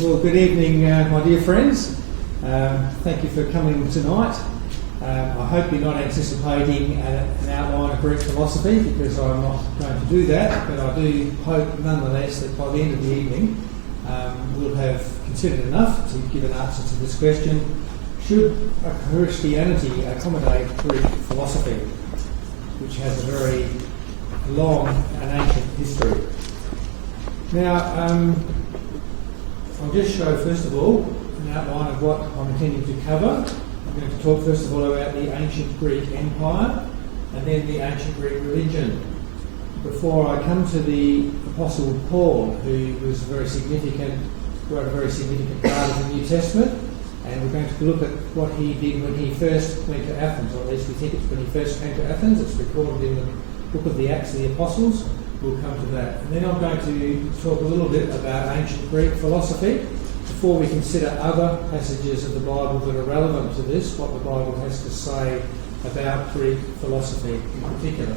Well, good evening, my dear friends. Thank you for coming tonight. I hope you're not anticipating an outline of Greek philosophy, because I'm not going to do that, but I do hope nonetheless that by the end of the evening we'll have considered enough to give an answer to this question: should Christianity accommodate Greek philosophy, which has a very long and ancient history? Now, I'll just show first of all an outline of what I'm intending to cover. I'm going to talk first of all about the ancient Greek Empire and then the ancient Greek religion, before I come to the Apostle Paul, who was wrote a very significant part of the New Testament, and we're going to look at what he did when he first went to Athens, or at least we think it's when he first came to Athens. It's recorded in the book of the Acts of the Apostles. We'll come to that. And then I'm going to talk a little bit about ancient Greek philosophy before we consider other passages of the Bible that are relevant to this, what the Bible has to say about Greek philosophy in particular.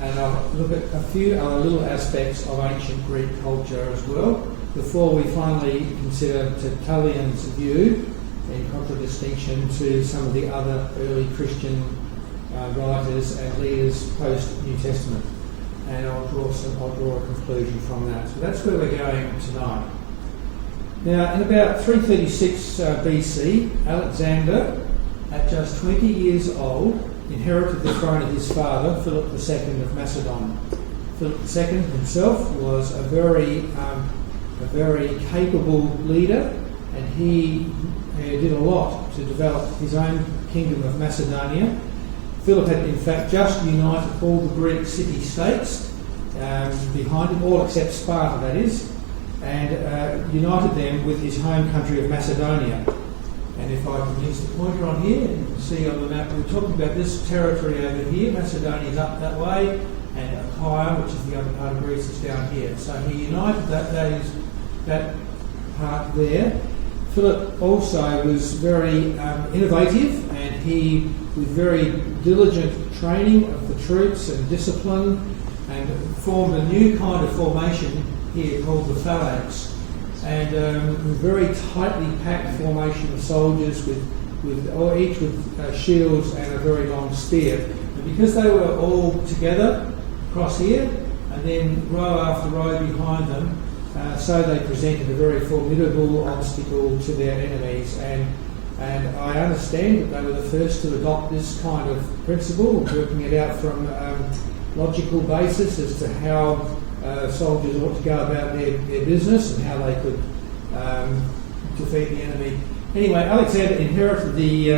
And I'll look at a few other little aspects of ancient Greek culture as well, before we finally consider Tertullian's view in contradistinction to some of the other early Christian writers and leaders post-New Testament. And I'll draw a conclusion from that. So that's where we're going tonight. Now, in about 336 BC, Alexander, at just 20 years old, inherited the throne of his father, Philip II of Macedon. Philip II himself was a very capable leader, and he did a lot to develop his own kingdom of Macedonia. Philip had in fact just united all the Greek city-states behind him, all except Sparta, that is, and united them with his home country of Macedonia. And if I can use the pointer on here, you can see on the map we're talking about this territory over here. Macedonia is up that way, and Achaia, which is the other part of Greece, is down here. So he united that part there. Philip also was very innovative, and he, with very diligent training of the troops and discipline, and formed a new kind of formation here called the phalanx, and a very tightly packed formation of soldiers each with shields and a very long spear. And because they were all together across here, and then row after row behind them, so they presented a very formidable obstacle to their enemies. And I understand that they were the first to adopt this kind of principle, working it out from logical basis as to how soldiers ought to go about their business and how they could defeat the enemy. Anyway, Alexander inherited the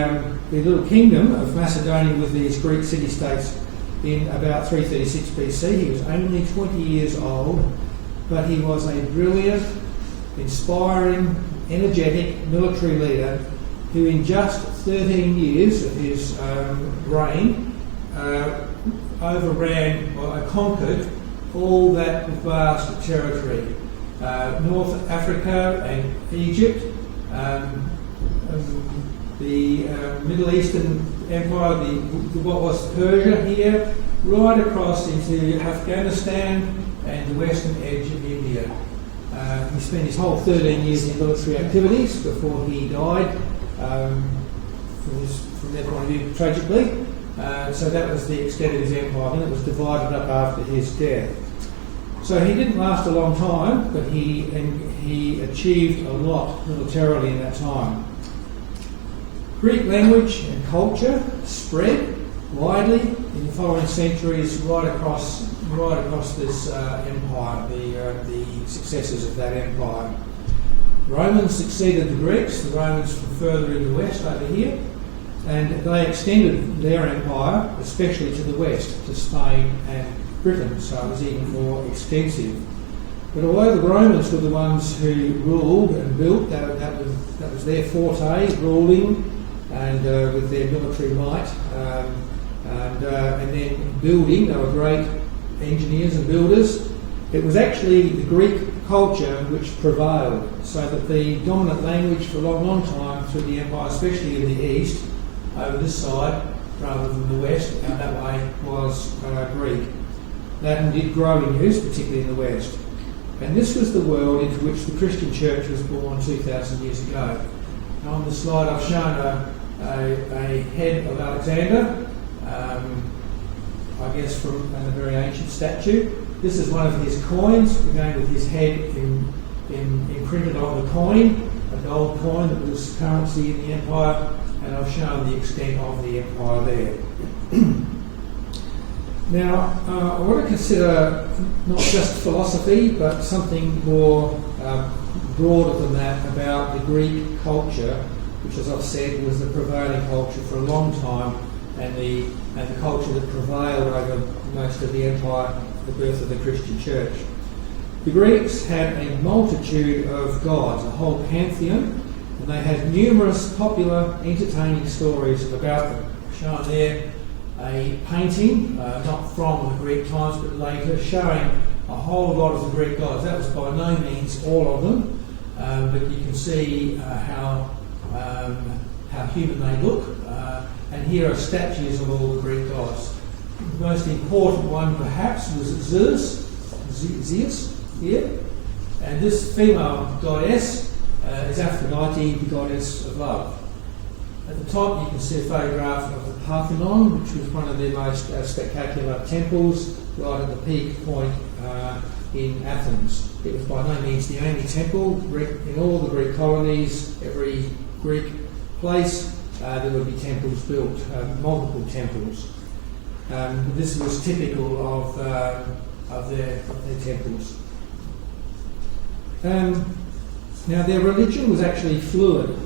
little kingdom of Macedonia with these Greek city-states in about 336 BC. He was only 20 years old, but he was a brilliant, inspiring, energetic military leader who in just 13 years of his reign conquered all that vast territory. North Africa and Egypt, the Middle Eastern Empire, what was Persia here, right across into Afghanistan and the western edge of India. He spent his whole 13 years in military activities before he died, from their point of view, tragically. So that was the extent of his empire, and it was divided up after his death. So he didn't last a long time, but he achieved a lot militarily in that time. Greek language and culture spread widely in the following centuries right across this empire, the successors of that empire. Romans succeeded the Greeks, the Romans from further in the west over here, and they extended their empire, especially to the west, to Spain and Britain, so it was even more extensive. But although the Romans were the ones who ruled and built, that was their forte, ruling and with their military might, and then building. They were great engineers and builders. It was actually the Greek culture which prevailed, so that the dominant language for a long, long time through the empire, especially in the east, over this side, rather than the west, out that way, was Greek. Latin did grow in use, particularly in the west. And this was the world into which the Christian church was born 2,000 years ago. Now on the slide I've shown a head of Alexander, I guess from a very ancient statue. This is one of his coins, again with his head imprinted on the coin, a gold coin that was currency in the empire, and I've shown the extent of the empire there. Now, I want to consider not just philosophy, but something more broader than that about the Greek culture, which, as I've said, was the prevailing culture for a long time, and the culture that prevailed over most of the empire, the birth of the Christian church. The Greeks had a multitude of gods, a whole pantheon, and they had numerous popular, entertaining stories about them. Shown there a painting, not from the Greek times but later, showing a whole lot of the Greek gods. That was by no means all of them, but you can see how human they look. And here are statues of all the Greek gods. The most important one perhaps was Zeus here. And this female goddess is Aphrodite, the goddess of love. At the top you can see a photograph of the Parthenon, which was one of the most spectacular temples right at the peak point in Athens. It was by no means the only temple. In all the Greek colonies, every Greek place, there would be temples built, multiple temples. This was typical of their temples. Now their religion was actually fluid.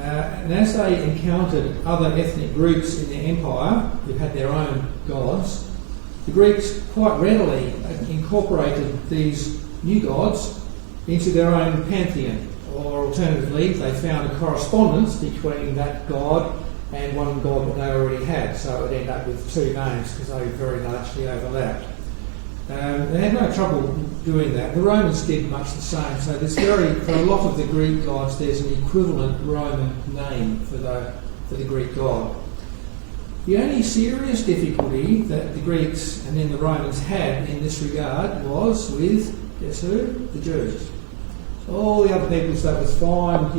And as they encountered other ethnic groups in their empire who had their own gods, the Greeks quite readily incorporated these new gods into their own pantheon, or alternatively they found a correspondence between that god and one god that they already had, so it would end up with two names because they very largely overlapped. They had no trouble doing that. The Romans did much the same. So for a lot of the Greek gods, there's an equivalent Roman name for the Greek god. The only serious difficulty that the Greeks and then the Romans had in this regard was with, guess who? The Jews. So all the other peoples, that was fine,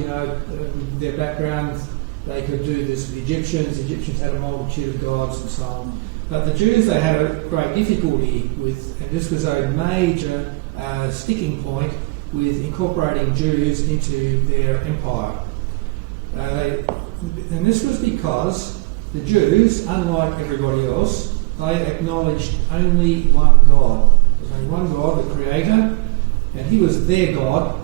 their background, they could do this with the Egyptians. The Egyptians had a multitude of gods and so on. But the Jews they had a great difficulty with, and this was a major sticking point with incorporating Jews into their empire. And this was because the Jews, unlike everybody else, they acknowledged only one God. There's only one God, the Creator, and He was their God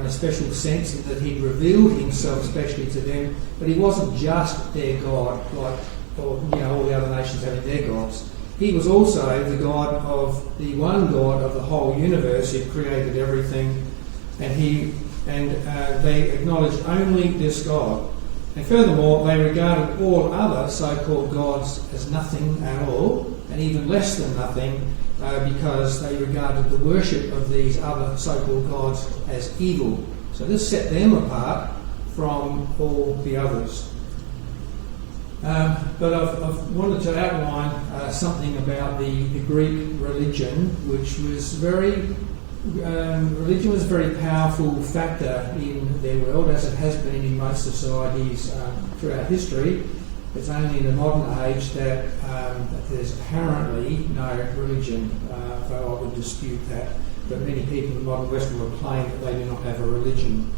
in a special sense in that He revealed Himself especially to them, but He wasn't just their God like all the other nations having their gods. He was also the God of the one God of the whole universe who created everything, and they acknowledged only this God. And furthermore, they regarded all other so-called gods as nothing at all, and even less than nothing, because they regarded the worship of these other so-called gods as evil. So this set them apart from all the others. But I've wanted to outline something about the Greek religion, which was religion was a very powerful factor in their world, as it has been in most societies throughout history. It's only in the modern age that there's apparently no religion, though I would dispute that. But many people in the modern West will claim that they do not have a religion.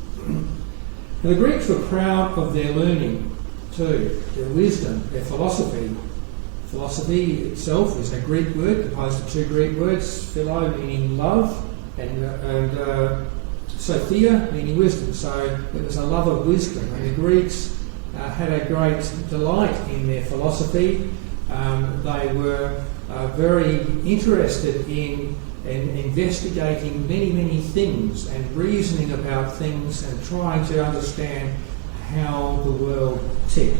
Now, the Greeks were proud of their learning too, their wisdom, their philosophy. Philosophy itself is a Greek word composed of two Greek words, philo meaning love and sophia meaning wisdom. So it was a love of wisdom, and the Greeks had a great delight in their philosophy. They were very interested in investigating many things and reasoning about things and trying to understand how the world ticked.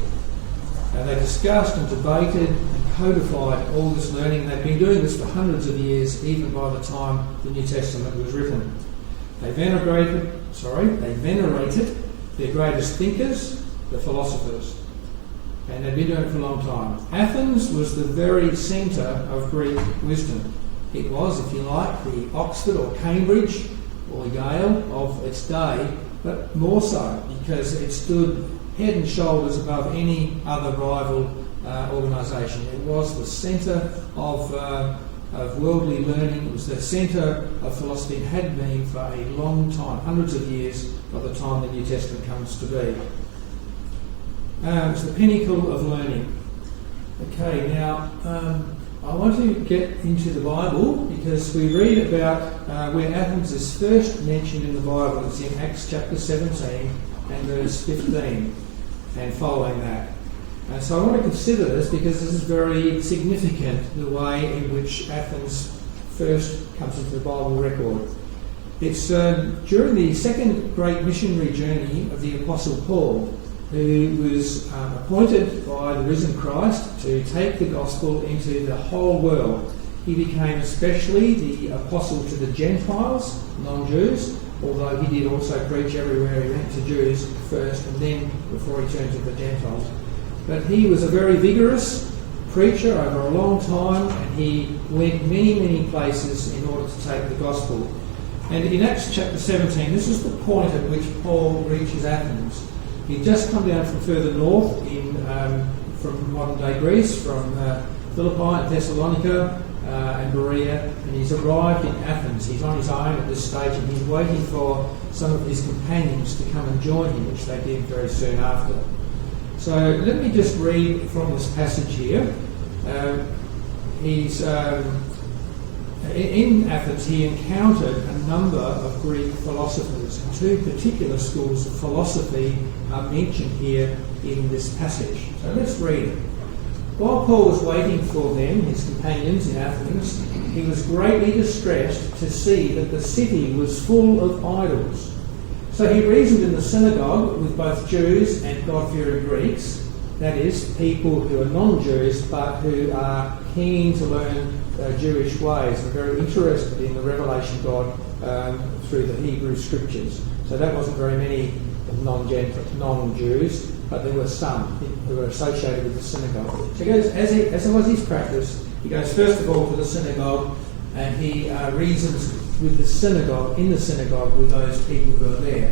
They discussed and debated and codified all this learning. They've been doing this for hundreds of years, even by the time the New Testament was written. They venerated their greatest thinkers, the philosophers, and they've been doing it for a long time. Athens was the very centre of Greek wisdom. It was, if you like, the Oxford or Cambridge or Yale of its day, but more so because it stood head and shoulders above any other rival organisation. It was the centre of worldly learning. It was the centre of philosophy. It had been for a long time, hundreds of years by the time the New Testament comes to be. It's the pinnacle of learning. Okay, now I want to get into the Bible because we read about where Athens is first mentioned in the Bible. It's in Acts chapter 17 and verse 15 and following that. So I want to consider this because this is very significant, the way in which Athens first comes into the Bible record. It's during the second great missionary journey of the Apostle Paul, who was appointed by the risen Christ to take the gospel into the whole world. He became especially the apostle to the Gentiles, non-Jews, although he did also preach everywhere he went to Jews first and then before he turned to the Gentiles. But he was a very vigorous preacher over a long time, and he went many places in order to take the gospel. And in Acts chapter 17, this is the point at which Paul reaches Athens. He'd just come down from further north from modern-day Greece, from Philippi and Thessalonica and Berea, and he's arrived in Athens. He's on his own at this stage, and he's waiting for some of his companions to come and join him, which they did very soon after. So let me just read from this passage here. In Athens, he encountered a number of Greek philosophers, and two particular schools of philosophy are mentioned here in this passage. So let's read it. While Paul was waiting for them, his companions in Athens, he was greatly distressed to see that the city was full of idols. So he reasoned in the synagogue with both Jews and God-fearing Greeks, that is, people who are non-Jews but who are keen to learn Jewish ways and very interested in the revelation of God through the Hebrew Scriptures. So that wasn't very many non-Jews, but there were some who were associated with the synagogue. So he goes, as it was his practice, he goes first of all to the synagogue and he reasons with the synagogue, in the synagogue with those people who are there,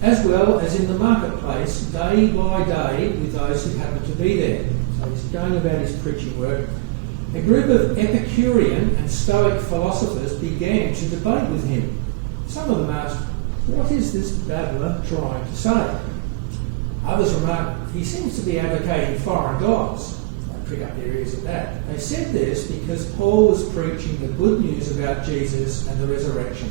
as well as in the marketplace, day by day, with those who happen to be there. So he's going about his preaching work. A group of Epicurean and Stoic philosophers began to debate with him. Some of them asked, "What is this babbler trying to say?" Others remarked, "He seems to be advocating foreign gods." They prick up their ears at that. They said this because Paul was preaching the good news about Jesus and the resurrection.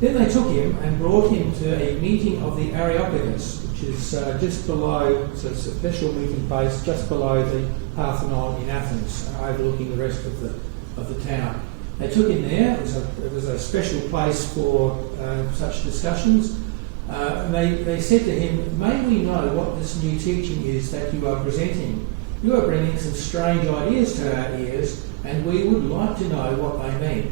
Then they took him and brought him to a meeting of the Areopagus, which is just below, so it's a special meeting place just below the Parthenon in Athens, overlooking the rest of the town. They took him there. It was a special place for such discussions. And they said to him, "May we know what this new teaching is that you are presenting? You are bringing some strange ideas to our ears, and we would like to know what they mean."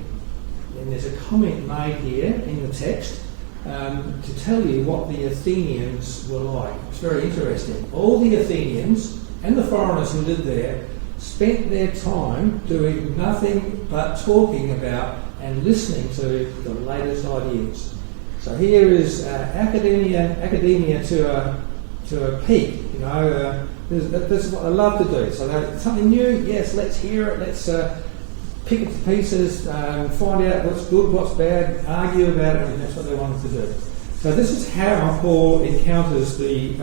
And there's a comment made here in the text to tell you what the Athenians were like. It's very interesting. All the Athenians and the foreigners who lived there spent their time doing nothing but talking about and listening to the latest ideas. So here is academia to a peak. You know, that's what I love to do. So something new, yes, let's hear it. Let's pick it to pieces, find out what's good, what's bad, argue about it, and that's what they wanted to do. So this is how Paul encounters the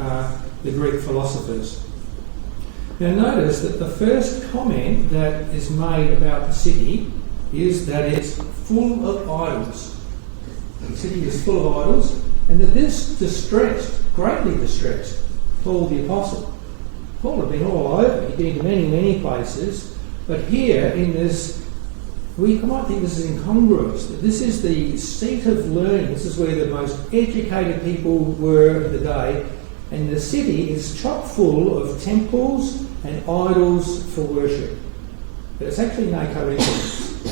Greek philosophers. Now notice that the first comment that is made about the city is that it's full of idols. The city is full of idols, and that this greatly distressed Paul the Apostle. Paul had been all over, he'd been to many places, but here in this, we might think this is incongruous, that this is the seat of learning, this is where the most educated people were of the day, and the city is chock full of temples and idols for worship. But it's actually no coincidence,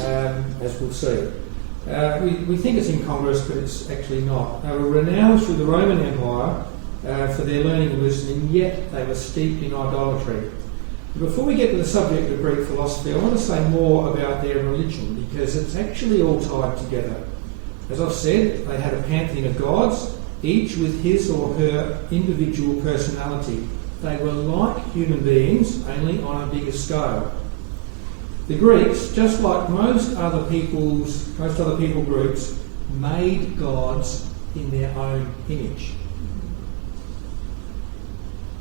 as we'll see. We think it's incongruous, but it's actually not. They were renowned through the Roman Empire for their learning and wisdom, and yet they were steeped in idolatry. Before we get to the subject of Greek philosophy, I want to say more about their religion, because it's actually all tied together. As I've said, they had a pantheon of gods, each with his or her individual personality. They were like human beings, only on a bigger scale. The Greeks, just like most other people groups, made gods in their own image.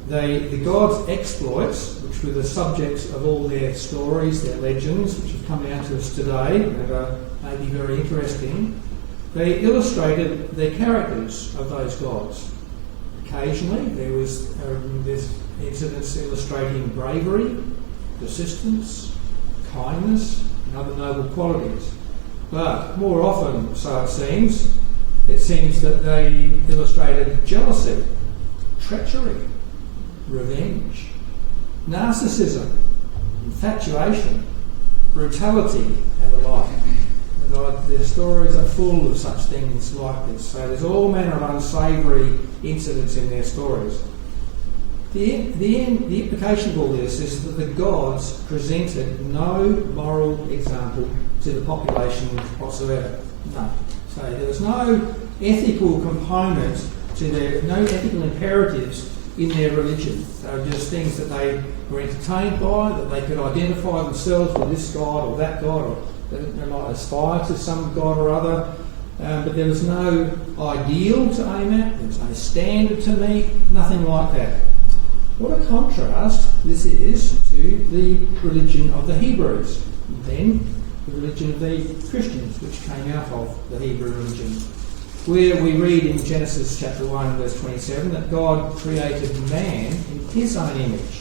The gods' exploits, which were the subjects of all their stories, their legends, which have come down to us today and may be very interesting, they illustrated the characters of those gods. Occasionally there's incidents illustrating bravery, persistence, kindness and other noble qualities. But more often, so it seems that they illustrated jealousy, treachery, revenge, narcissism, infatuation, brutality and the like. Their stories are full of such things like this. So there's all manner of unsavoury incidents in their stories. The implication of all this is that the gods presented no moral example to the population whatsoever. No. So there was no ethical component to no ethical imperatives in their religion. They were just things that they were entertained by, that they could identify themselves with this god or that god, or they might aspire to some god or other. But there was no ideal to aim at, there was no standard to meet, nothing like that. What a contrast this is to the religion of the Hebrews, and then the religion of the Christians, which came out of the Hebrew religion, where we read in Genesis chapter 1 verse 27 that God created man in his own image,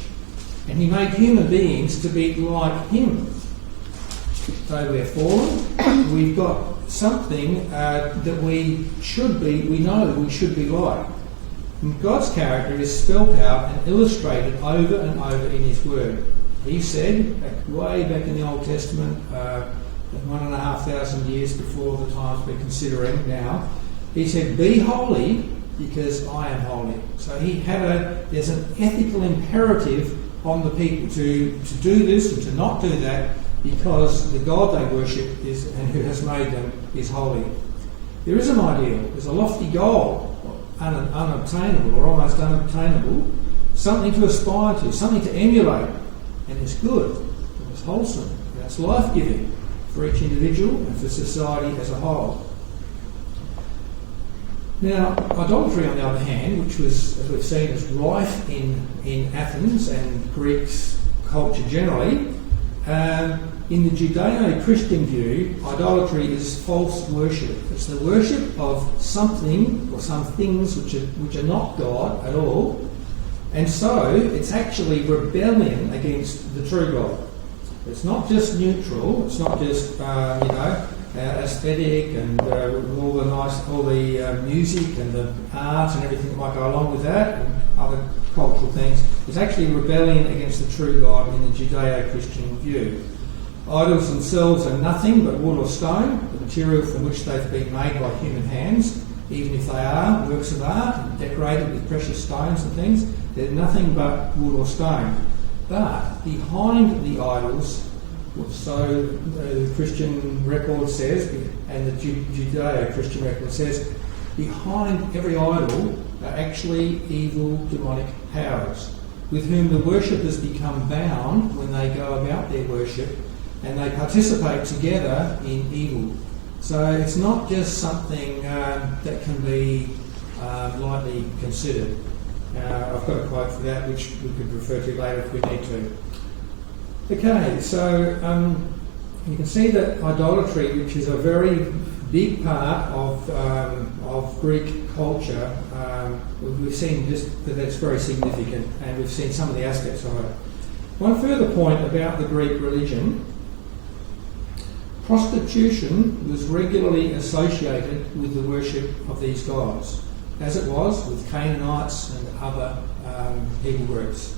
and he made human beings to be like him. Though we're fallen, we've got something that we know we should be like. And God's character is spelt out and illustrated over and over in his word. He said, way back in the Old Testament, 1,500 years before the times we're considering now, he said, "Be holy because I am holy." So there's an ethical imperative on the people to do this and to not do that, because the God they worship and who has made them is holy. There is an ideal, there's a lofty goal, unobtainable or almost unobtainable, something to aspire to, something to emulate, and it's good, and it's wholesome, and it's life-giving for each individual and for society as a whole. Now, idolatry, on the other hand, which was, as we've seen, is rife in Athens and Greek's culture generally, in the Judeo-Christian view, idolatry is false worship. It's the worship of something or some things which are not God at all, and so it's actually rebellion against the true God. It's not just neutral. It's not just aesthetic and all the music and the art and everything that might go along with that and other cultural things. It's actually rebellion against the true God in the Judeo-Christian view. Idols themselves are nothing but wood or stone, the material from which they've been made by human hands. Even if they are works of art and decorated with precious stones and things, they're nothing but wood or stone. But behind the idols, so the Christian record says, and the Judeo-Christian record says, behind every idol are actually evil demonic powers, with whom the worshippers become bound when they go about their worship, and they participate together in evil. So it's not just something that can be lightly considered. I've got a quote for that which we could refer to later if we need to. Okay, so you can see that idolatry, which is a very big part of Greek culture, we've seen just that that's very significant, and we've seen some of the aspects of it. One further point about the Greek religion: prostitution was regularly associated with the worship of these gods, as it was with Canaanites and other people groups.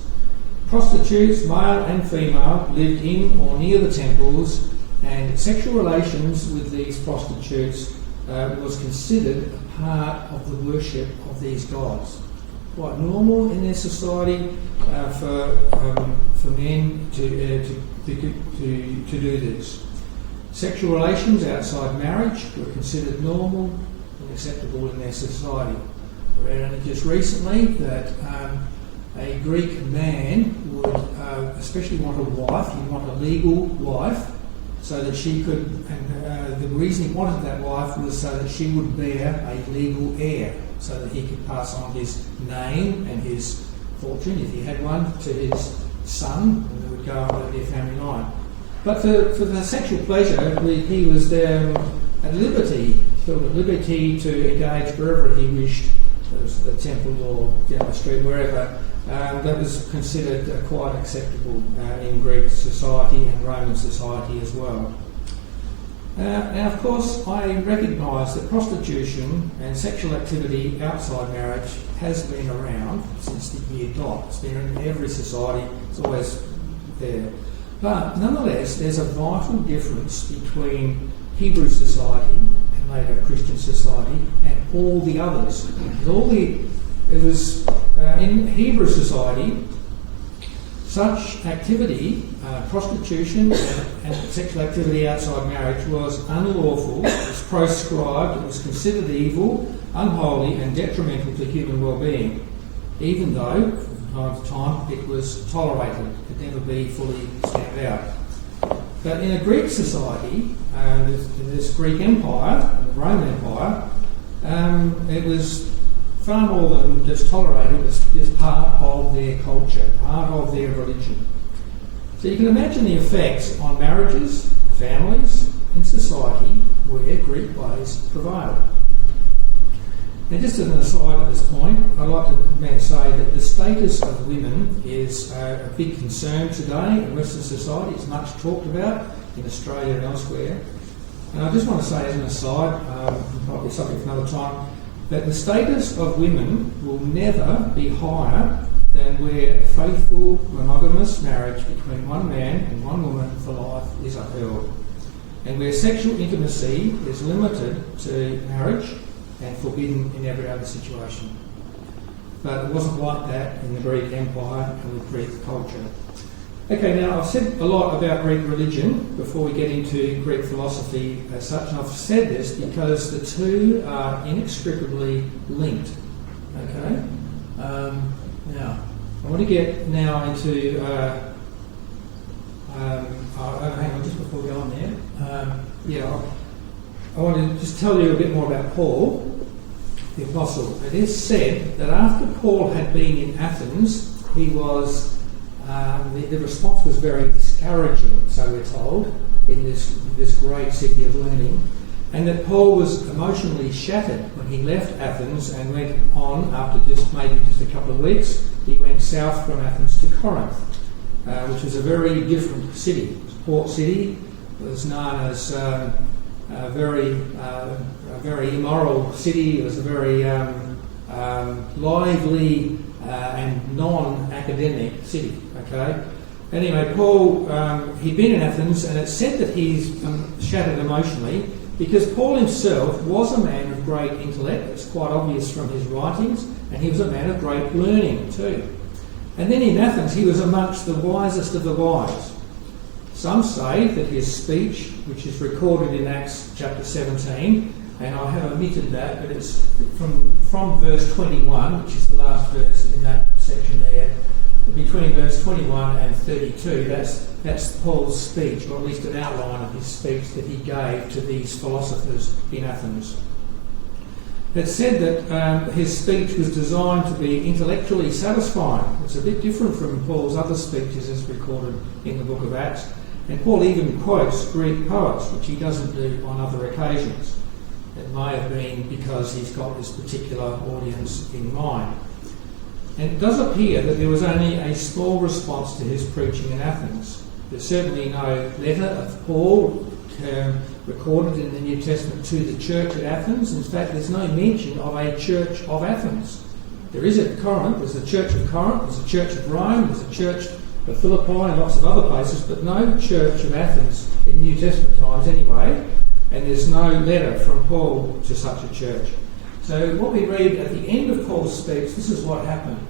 Prostitutes, male and female, lived in or near the temples, and sexual relations with these prostitutes was considered a part of the worship of these gods. quite normal in their society for men to do this. Sexual relations outside marriage were considered normal and acceptable in their society. We read only just recently that a Greek man would especially want a wife. He'd want a legal wife, so that she could, and the reason he wanted that wife was so that she would bear a legal heir, so that he could pass on his name and his fortune, if he had one, to his son, and they would go on their family line. But for the sexual pleasure, he was at liberty, felt at liberty to engage wherever he wished. It was the temple or down the street, wherever. That was considered quite acceptable in Greek society and Roman society as well. Now, of course, I recognise that prostitution and sexual activity outside marriage has been around since the year dot. It's been in every society, it's always there. But nonetheless, there's a vital difference between Hebrew society and later Christian society and all the others. In Hebrew society, such activity, prostitution and sexual activity outside marriage, was unlawful, it was proscribed, it was considered evil, unholy and detrimental to human well-being, even though, from time to time, it was tolerated. It could never be fully stamped out. But in a Greek society, in this Greek Empire, the Roman Empire, it was far more than just tolerated, it was just part of their culture, part of their religion. So you can imagine the effects on marriages, families, and society where Greek ways prevailed. Now, just as an aside at this point, I'd like to say that the status of women is a big concern today in Western society. It's much talked about in Australia and elsewhere. And I just want to say as an aside, probably something for another time, that the status of women will never be higher than where faithful monogamous marriage between one man and one woman for life is upheld, and where sexual intimacy is limited to marriage and forbidden in every other situation. But it wasn't like that in the Greek Empire and with Greek culture. Okay, now I've said a lot about Greek religion before we get into Greek philosophy as such, and I've said this because the two are inextricably linked. Okay? Now, I want to get now into... hang on, just before we go on there. I want to just tell you a bit more about Paul, the Apostle. It is said that after Paul had been in Athens, he was... the response was very discouraging, so we're told, in this great city of learning, and that Paul was emotionally shattered when he left Athens and went on, after maybe just a couple of weeks, he went south from Athens to Corinth, which was a very different city. It was a port city. It was known as a very immoral city. It was a very lively and non-academic city. Okay. Anyway, Paul, he'd been in Athens, and it's said that he's shattered emotionally because Paul himself was a man of great intellect. It's quite obvious from his writings, and he was a man of great learning too. And then in Athens, he was amongst the wisest of the wise. Some say that his speech, which is recorded in Acts chapter 17, and I have omitted that, but it's from verse 21, which is the last verse in that section there, between verse 21 and 32, that's Paul's speech, or at least an outline of his speech that he gave to these philosophers in Athens. It's said that his speech was designed to be intellectually satisfying. It's a bit different from Paul's other speeches as recorded in the book of Acts. And Paul even quotes Greek poets, which he doesn't do on other occasions. It may have been because he's got this particular audience in mind. And it does appear that there was only a small response to his preaching in Athens. There's certainly no letter of Paul recorded in the New Testament to the church at Athens. In fact, there's no mention of a church of Athens. There is at Corinth, there's the church of Corinth, there's a church of Rome, there's a church of Philippi and lots of other places, but no church of Athens in New Testament times anyway, and there's no letter from Paul to such a church. So what we read at the end of Paul's speech, this is what happened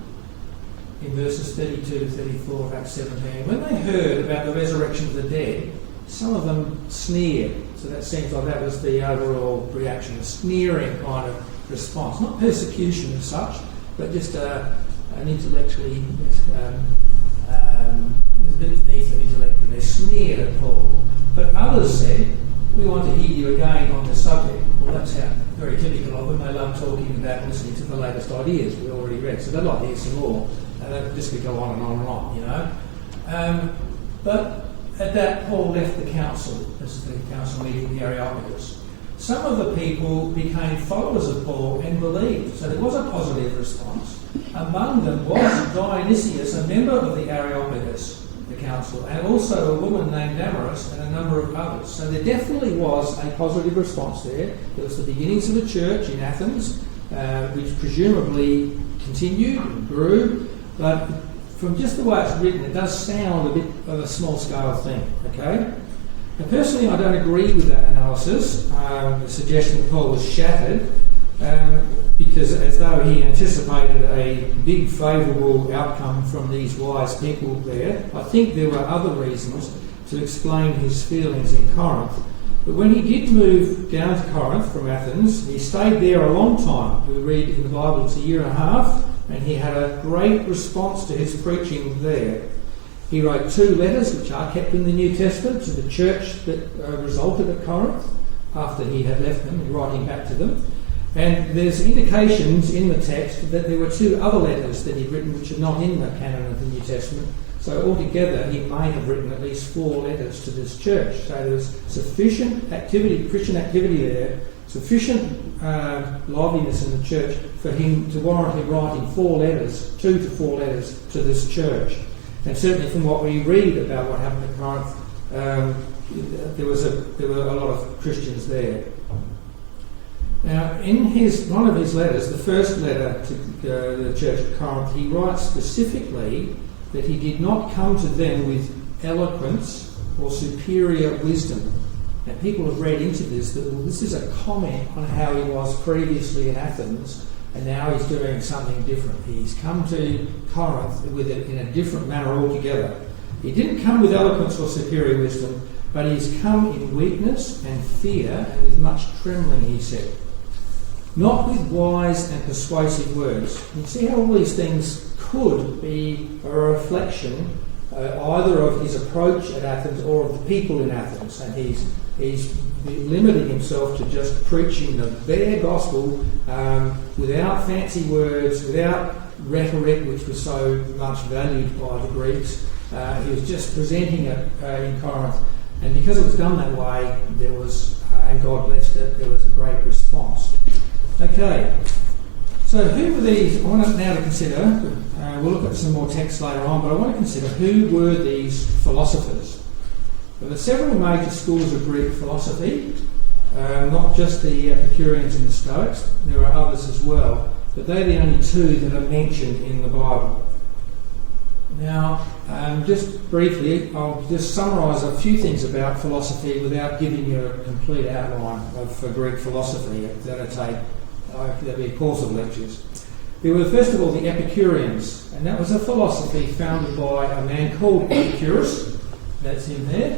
in verses 32 to 34 of Acts 17. When they heard about the resurrection of the dead, some of them sneered. So that seems like that was the overall reaction, a sneering kind of response. Not persecution as such, but just an intellectually, there's a bit beneath them intellectually. They sneered at Paul. But others said, we want to hear you again on the subject. Well, that's how very typical of them. They love talking about listening to the latest ideas we already read. So they'd like to hear some more. And that just could go on and on and on, you know. But at that, Paul left the council. This is the council meeting, the Areopagus. Some of the people became followers of Paul and believed. So there was a positive response. Among them was Dionysius, a member of the Areopagus, the council, and also a woman named Damaris and a number of others. So there definitely was a positive response there. There was the beginnings of the church in Athens, which presumably continued and grew. But from just the way it's written, it does sound a bit of a small-scale thing, okay? Now, personally, I don't agree with that analysis, the suggestion that Paul was shattered, because as though he anticipated a big favourable outcome from these wise people there, I think there were other reasons to explain his feelings in Corinth. But when he did move down to Corinth from Athens, he stayed there a long time. We read in the Bible it's a year and a half, and he had a great response to his preaching there. He wrote 2 letters, which are kept in the New Testament, to the church that resulted at Corinth after he had left them, writing back to them. And there's indications in the text that there were 2 other letters that he'd written which are not in the canon of the New Testament. So altogether, he may have written at least 4 letters to this church. So there was sufficient activity, Christian activity there, sufficient liveliness in the church for him to warrant him writing 4 letters, 2 to 4 letters to this church. And certainly from what we read about what happened at Corinth, there were a lot of Christians there. Now, in one of his letters, the first letter to the church at Corinth, he writes specifically that he did not come to them with eloquence or superior wisdom. Now, people have read into this that this is a comment on how he was previously in Athens, and now he's doing something different. He's come to Corinth with it in a different manner altogether. He didn't come with eloquence or superior wisdom, but he's come in weakness and fear and with much trembling, he said. Not with wise and persuasive words. You see how all these things could be a reflection either of his approach at Athens or of the people in Athens, and he's limiting himself to just preaching the bare gospel without fancy words, without rhetoric, which was so much valued by the Greeks. He was just presenting it in Corinth, and because it was done that way, there was, and God blessed it, there was a great response. Okay, so who were these? I want now to consider, we'll look at some more texts later on, but I want to consider who were these philosophers. There were several major schools of Greek philosophy, not just the Epicureans and the Stoics, there are others as well, but they're the only 2 that are mentioned in the Bible. Now, just briefly, I'll just summarise a few things about philosophy without giving you a complete outline of Greek philosophy. There'll be a course of lectures. There were, first of all, the Epicureans, and that was a philosophy founded by a man called Epicurus. That's him there.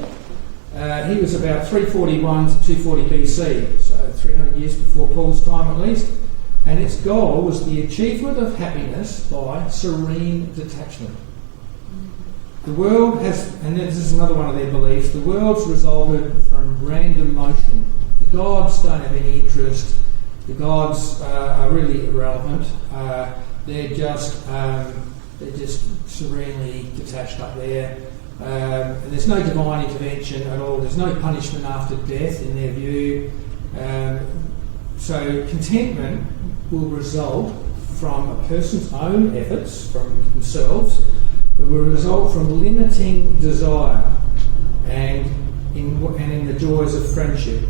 He was about 341 to 240 BC, so 300 years before Paul's time at least. And its goal was the achievement of happiness by serene detachment. The world has, and this is another one of their beliefs, the world's resulted from random motion. The gods don't have any interest. The gods are really irrelevant. They're just serenely detached up there. And there's no divine intervention at all. There's no punishment after death in their view. So contentment will result from a person's own efforts, from themselves. It will result from limiting desire and in the joys of friendship.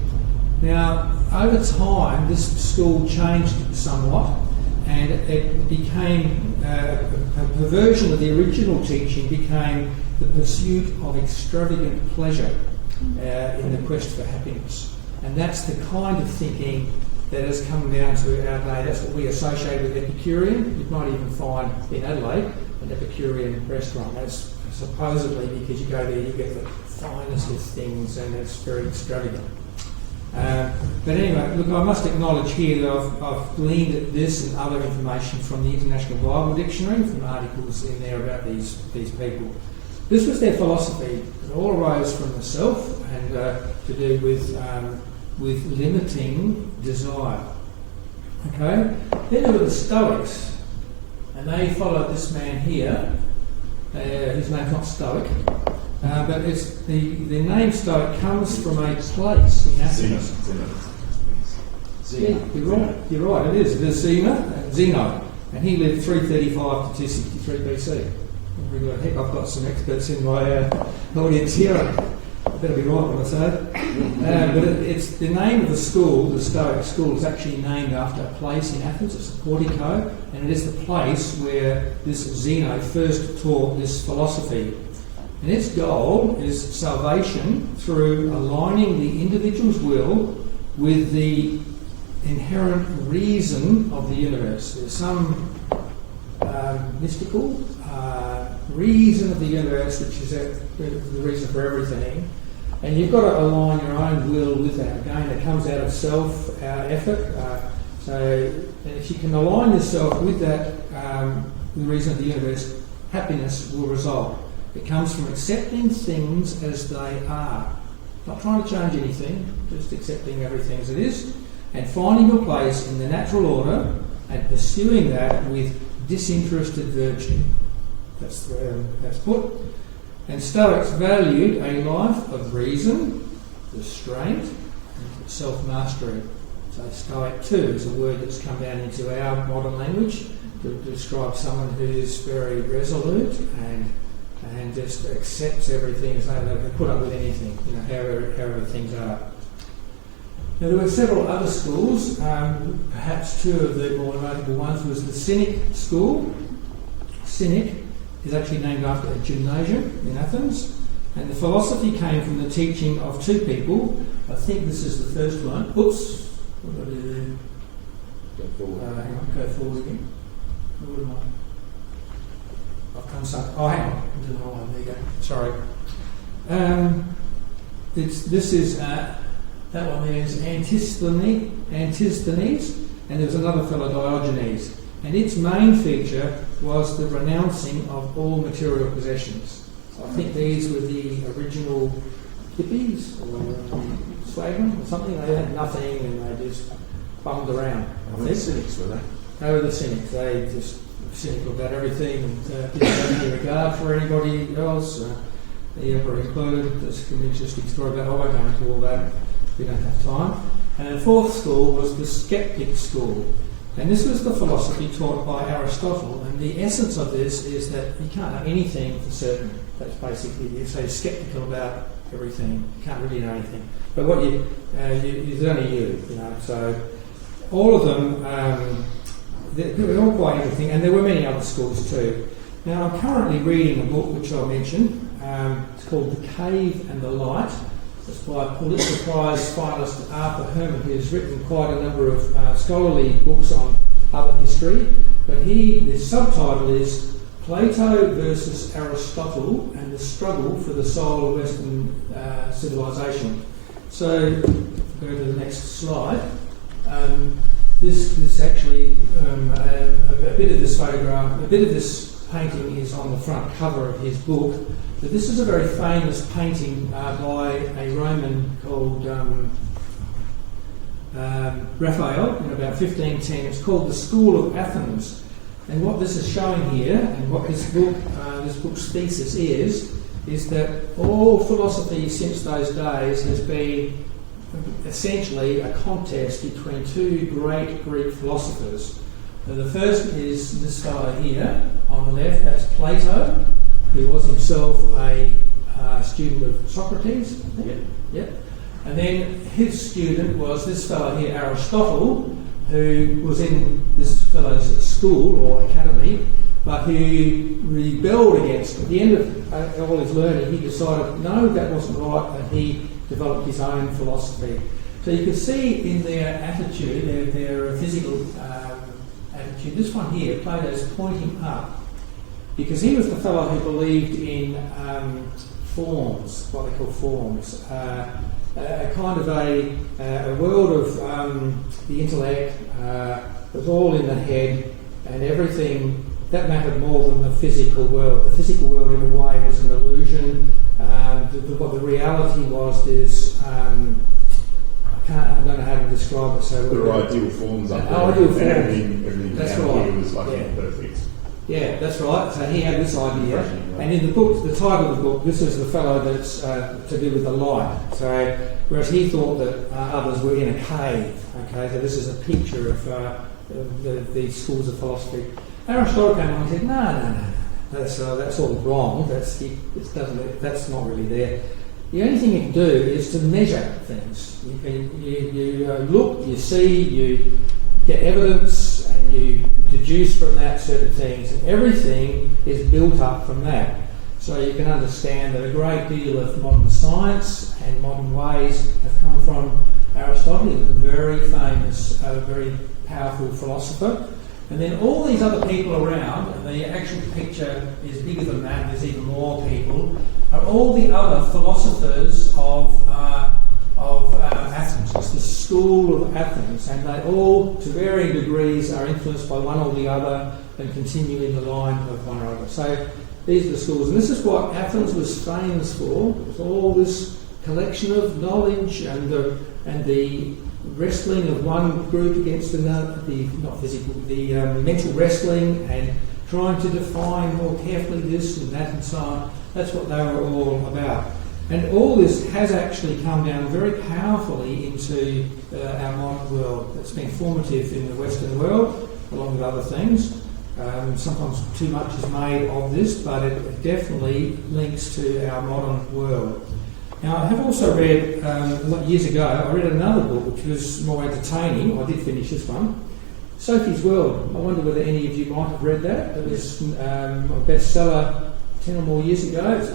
Now, over time, this school changed somewhat, and it became a perversion of the original teaching became the pursuit of extravagant pleasure in the quest for happiness. And that's the kind of thinking that has come down to our day. That's what we associate with Epicurean. You might even find in Adelaide an Epicurean restaurant. That's supposedly because you go there, you get the finest of things, and it's very extravagant. But anyway, look, I must acknowledge here that I've gleaned this and other information from the International Bible Dictionary, from articles in there about these people. This was their philosophy. It all arose from the self and to do with limiting desire. Okay? Then there were the Stoics, and they followed this man here. His name's not Stoic, but it's the name Stoic comes from a place in Athens. Yeah, you're right. It is. It is Zeno, and he lived 335 to 263 BC. Heck, I've got some experts in my audience here. I better be right when I say it. But it's the name of the school, the Stoic school, is actually named after a place in Athens. It's a portico, and it is the place where this Zeno first taught this philosophy. And its goal is salvation through aligning the individual's will with the inherent reason of the universe. There's some mystical reason of the universe, which is the reason for everything, and you've got to align your own will with that. Again, it comes out of self, our effort. So if you can align yourself with that, the reason of the universe, happiness will result. It comes from accepting things as they are, not trying to change anything, just accepting everything as it is, and finding your place in the natural order and pursuing that with disinterested virtue. That's where that's put. And Stoics valued a life of reason, restraint, and self-mastery. So Stoic too is a word that's come down into our modern language to describe someone who's very resolute and just accepts everything as they put up with anything, however things are. Now there were several other schools. Perhaps two of the more notable ones was the Cynic school. Cynic is actually named after a gymnasium in Athens, and the philosophy came from the teaching of two people. I think this is the first one. Oops. What did I do? Go forward. Hang on, go forward again. What am I? I've done something. Oh, hang on. I'm doing the wrong one. There you go. Sorry. That one there is Antisthenes, and there's another fellow, Diogenes. And its main feature was the renouncing of all material possessions. So I think these were the original hippies or swagmen or something. They had nothing and they just bummed around. The cynics, were they? They were the cynics. They just were cynical about everything and didn't have any regard for anybody else. The emperor included. There's an interesting story about, I won't go into all that. We don't have time. And the fourth school was the skeptic school. And this was the philosophy taught by Aristotle. And the essence of this is that you can't know anything for certain. That's basically, you're so sceptical about everything. You can't really know anything. But what it's only you, So all of them, they were all quite interesting. And there were many other schools too. Now I'm currently reading a book which I'll mention. It's called The Cave and the Light. It's by Pulitzer Prize finalist Arthur Herman, who's written quite a number of scholarly books on other history. But the subtitle is Plato versus Aristotle and the Struggle for the Soul of Western Civilization. So, go to the next slide. This actually, a bit of this photograph, a bit of this painting is on the front cover of his book. But this is a very famous painting by a Roman called Raphael in about 1510. It's called The School of Athens. And what this is showing here, and what this book's thesis is that all philosophy since those days has been essentially a contest between two great Greek philosophers. Now, the first is this fellow here on the left, that's Plato, who was himself a student of Socrates. Yep. And then his student was this fellow here, Aristotle, who was in this fellow's school or academy, but who rebelled against. At the end of all his learning, he decided, no, that wasn't right, and he developed his own philosophy. So you can see in their attitude, their physical attitude, this one here, Plato's pointing up, because he was the fellow who believed in forms, what they call forms, a kind of a world of the intellect was all in the head, and everything that mattered more than the physical world. The physical world, in a way, was an illusion. What the reality was is, I don't know how to describe it. So there are ideal forms up there. Ideal forms. Everything That's down right. here was fucking perfect. Yeah, that's right. So he had this idea, and in the book, the title of the book, this is the fellow that's to do with the light. So, whereas he thought that others were in a cave. Okay, so this is a picture of the schools of philosophy. Aristotle came along and said, no, that's all wrong. That's not really there. The only thing you can do is to measure things. You look, you see, you get evidence, and you deduce from that certain things, and everything is built up from that. So you can understand that a great deal of modern science and modern ways have come from Aristotle. He was a very famous, very powerful philosopher. And then all these other people around, and the actual picture is bigger than that, there's even more people, are all the other philosophers of Athens. It's the school of Athens, and they all, to varying degrees, are influenced by one or the other and continue in the line of one another. So these are the schools, and this is what Athens was famous for. It was all this collection of knowledge and the wrestling of one group against another, the mental wrestling, and trying to define more carefully this and that and so on. That's what they were all about. And all this has actually come down very powerfully into our modern world. It's been formative in the Western world, along with other things. Sometimes too much is made of this, but it definitely links to our modern world. Now, I have also read, years ago, I read another book which was more entertaining. I did finish this one. Sophie's World. I wonder whether any of you might have read that. It was a bestseller 10 or more years ago. It's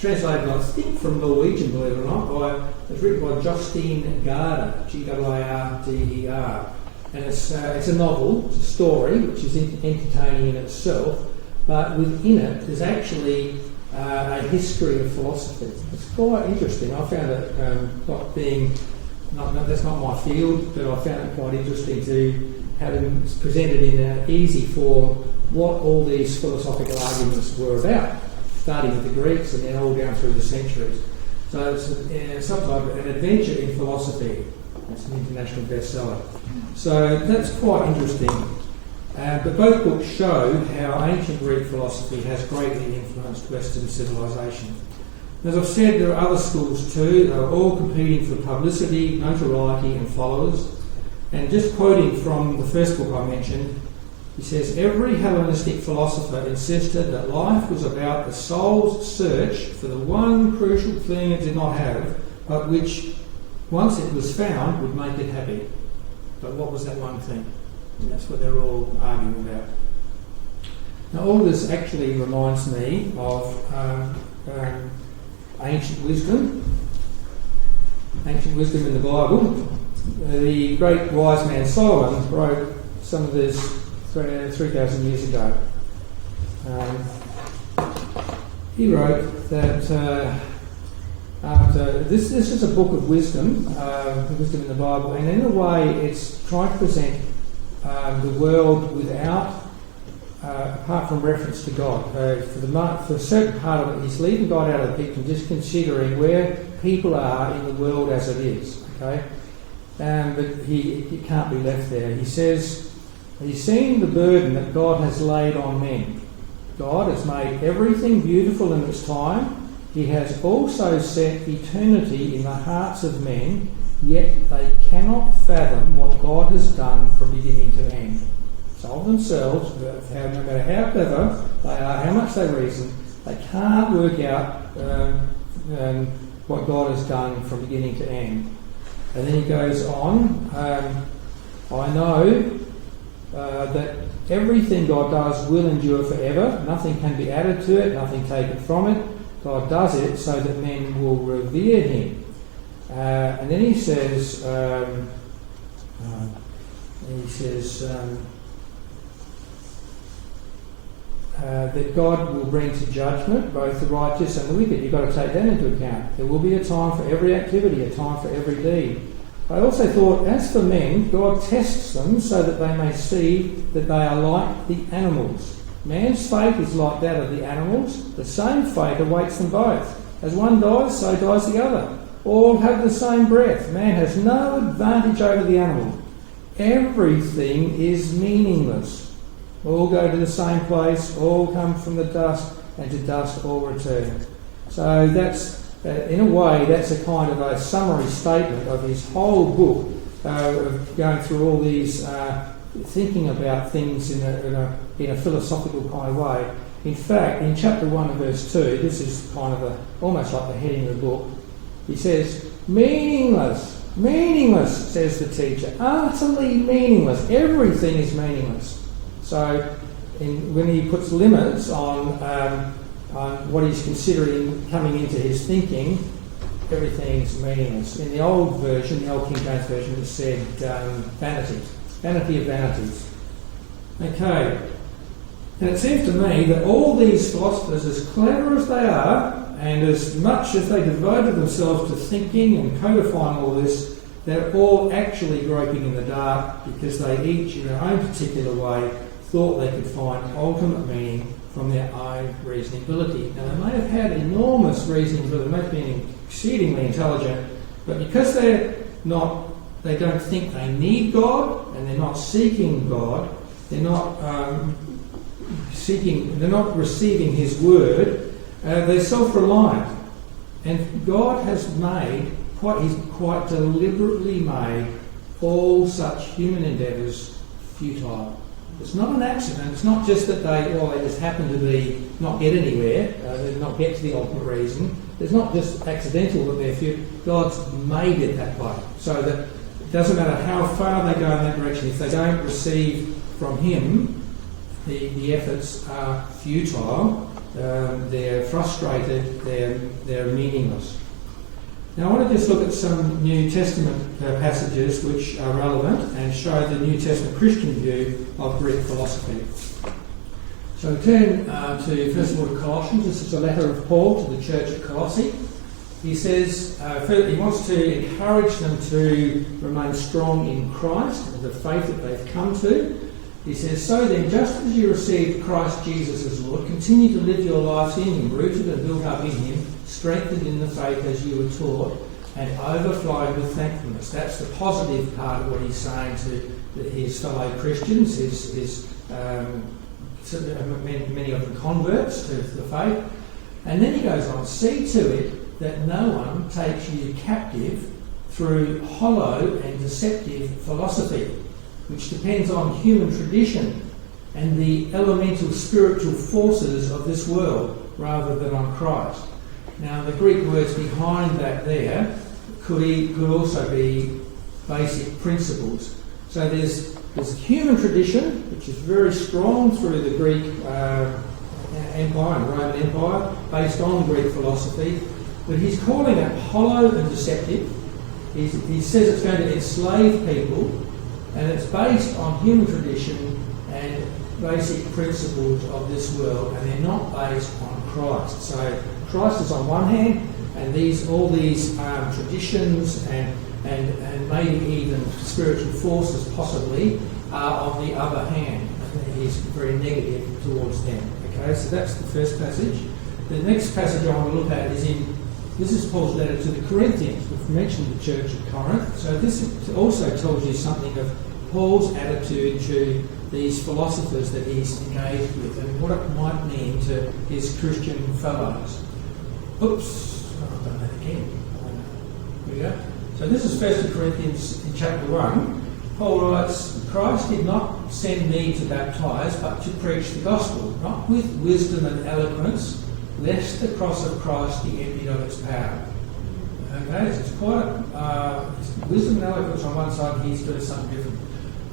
translated, I think, from Norwegian, believe it or not. It's written by Justine Garder, Garder. And it's a novel, it's a story, which is entertaining in itself, but within it there's actually a history of philosophy. It's quite interesting. I found it that's not my field, but I found it quite interesting to have it presented in an easy form what all these philosophical arguments were about, starting with the Greeks and then all down through the centuries. So it's something like an adventure in philosophy. It's an international bestseller. So that's quite interesting. But both books show how ancient Greek philosophy has greatly influenced Western civilization. As I've said, there are other schools too. They're all competing for publicity, notoriety and followers. And just quoting from the first book I mentioned, he says, every Hellenistic philosopher insisted that life was about the soul's search for the one crucial thing it did not have, but which, once it was found, would make it happy. But what was that one thing? And that's what they're all arguing about. Now, all this actually reminds me of ancient wisdom in the Bible. The great wise man Solomon wrote some of this 3,000 years ago. He wrote that this is a book of wisdom in the Bible, and in a way it's trying to present the world without, apart from reference to God. For a certain part of it, he's leaving God out of the picture and just considering where people are in the world as it is. Okay, but he can't be left there. He says he's seen the burden that God has laid on men. God has made everything beautiful in its time. He has also set eternity in the hearts of men, yet they cannot fathom what God has done from beginning to end. So of themselves, no matter how clever they are, how much they reason, they can't work out what God has done from beginning to end. And then he goes on, I know that everything God does will endure forever. Nothing can be added to it, nothing taken from it. God does it so that men will revere him. And then he says, that God will bring to judgment both the righteous and the wicked. You've got to take that into account. There will be a time for every activity, a time for every deed. I also thought, as for men, God tests them so that they may see that they are like the animals. Man's fate is like that of the animals. The same fate awaits them both. As one dies, so dies the other. All have the same breath. Man has no advantage over the animal. Everything is meaningless. All go to the same place, all come from the dust, and to dust all return. So that's, in a way, that's a kind of a summary statement of his whole book, of going through all these, thinking about things in a philosophical kind of way. In fact, in chapter 1 and verse 2, this is kind of almost like the heading of the book, he says, meaningless, meaningless, says the teacher, utterly meaningless, everything is meaningless. So when he puts limits on what he's considering coming into his thinking, everything's meaningless. In the old version, the old King James version, it said vanity, vanity of vanities. Okay, and it seems to me that all these philosophers, as clever as they are, and as much as they devoted themselves to thinking and codifying all this, they're all actually groping in the dark because they each, in their own particular way, thought they could find ultimate meaning from their own reasoning ability. Now, they may have had enormous reasoning ability, they may have been exceedingly intelligent, but because they don't think they need God, and they're not seeking God, they're not receiving His word, they're self-reliant. And God has He's quite deliberately made all such human endeavours futile. It's not an accident. It's not just that they just happen to not get anywhere, not get to the ultimate reason. It's not just accidental that they're futile. God's made it that way, so that it doesn't matter how far they go in that direction. If they don't receive from Him, the efforts are futile. They're frustrated. They're meaningless. Now, I want to just look at some New Testament passages which are relevant and show the New Testament Christian view of Greek philosophy. So turn to, first of all, to Colossians. This is a letter of Paul to the church at Colossae. He says, he wants to encourage them to remain strong in Christ, the faith that they've come to. He says, so then, just as you received Christ Jesus as Lord, continue to live your lives in Him, rooted and built up in Him, strengthened in the faith as you were taught, and overflowing with thankfulness. That's the positive part of what he's saying to his fellow Christians, many of them converts to the faith. And then he goes on, see to it that no one takes you captive through hollow and deceptive philosophy, which depends on human tradition and the elemental spiritual forces of this world rather than on Christ. Now, the Greek words behind that there could also be basic principles. So there's human tradition, which is very strong through the Greek Empire and Roman Empire, based on Greek philosophy, but he's calling it hollow and deceptive. He says it's going to enslave people, and it's based on human tradition and basic principles of this world, and they're not based on Christ. So Christ is on one hand, and all these traditions and maybe even spiritual forces possibly are on the other hand. He's very negative towards them. Okay, so that's the first passage. The next passage I want to look at this is Paul's letter to the Corinthians. We've mentioned the church at Corinth, so this also tells you something of Paul's attitude to these philosophers that he's engaged with and what it might mean to his Christian fellows. Oops, I've done that again. Here we go. So this is 1 Corinthians in chapter 1. Paul writes, Christ did not send me to baptize, but to preach the gospel, not with wisdom and eloquence, lest the cross of Christ be emptied of its power. Okay, so it's quite wisdom and eloquence on one side, he's doing something different.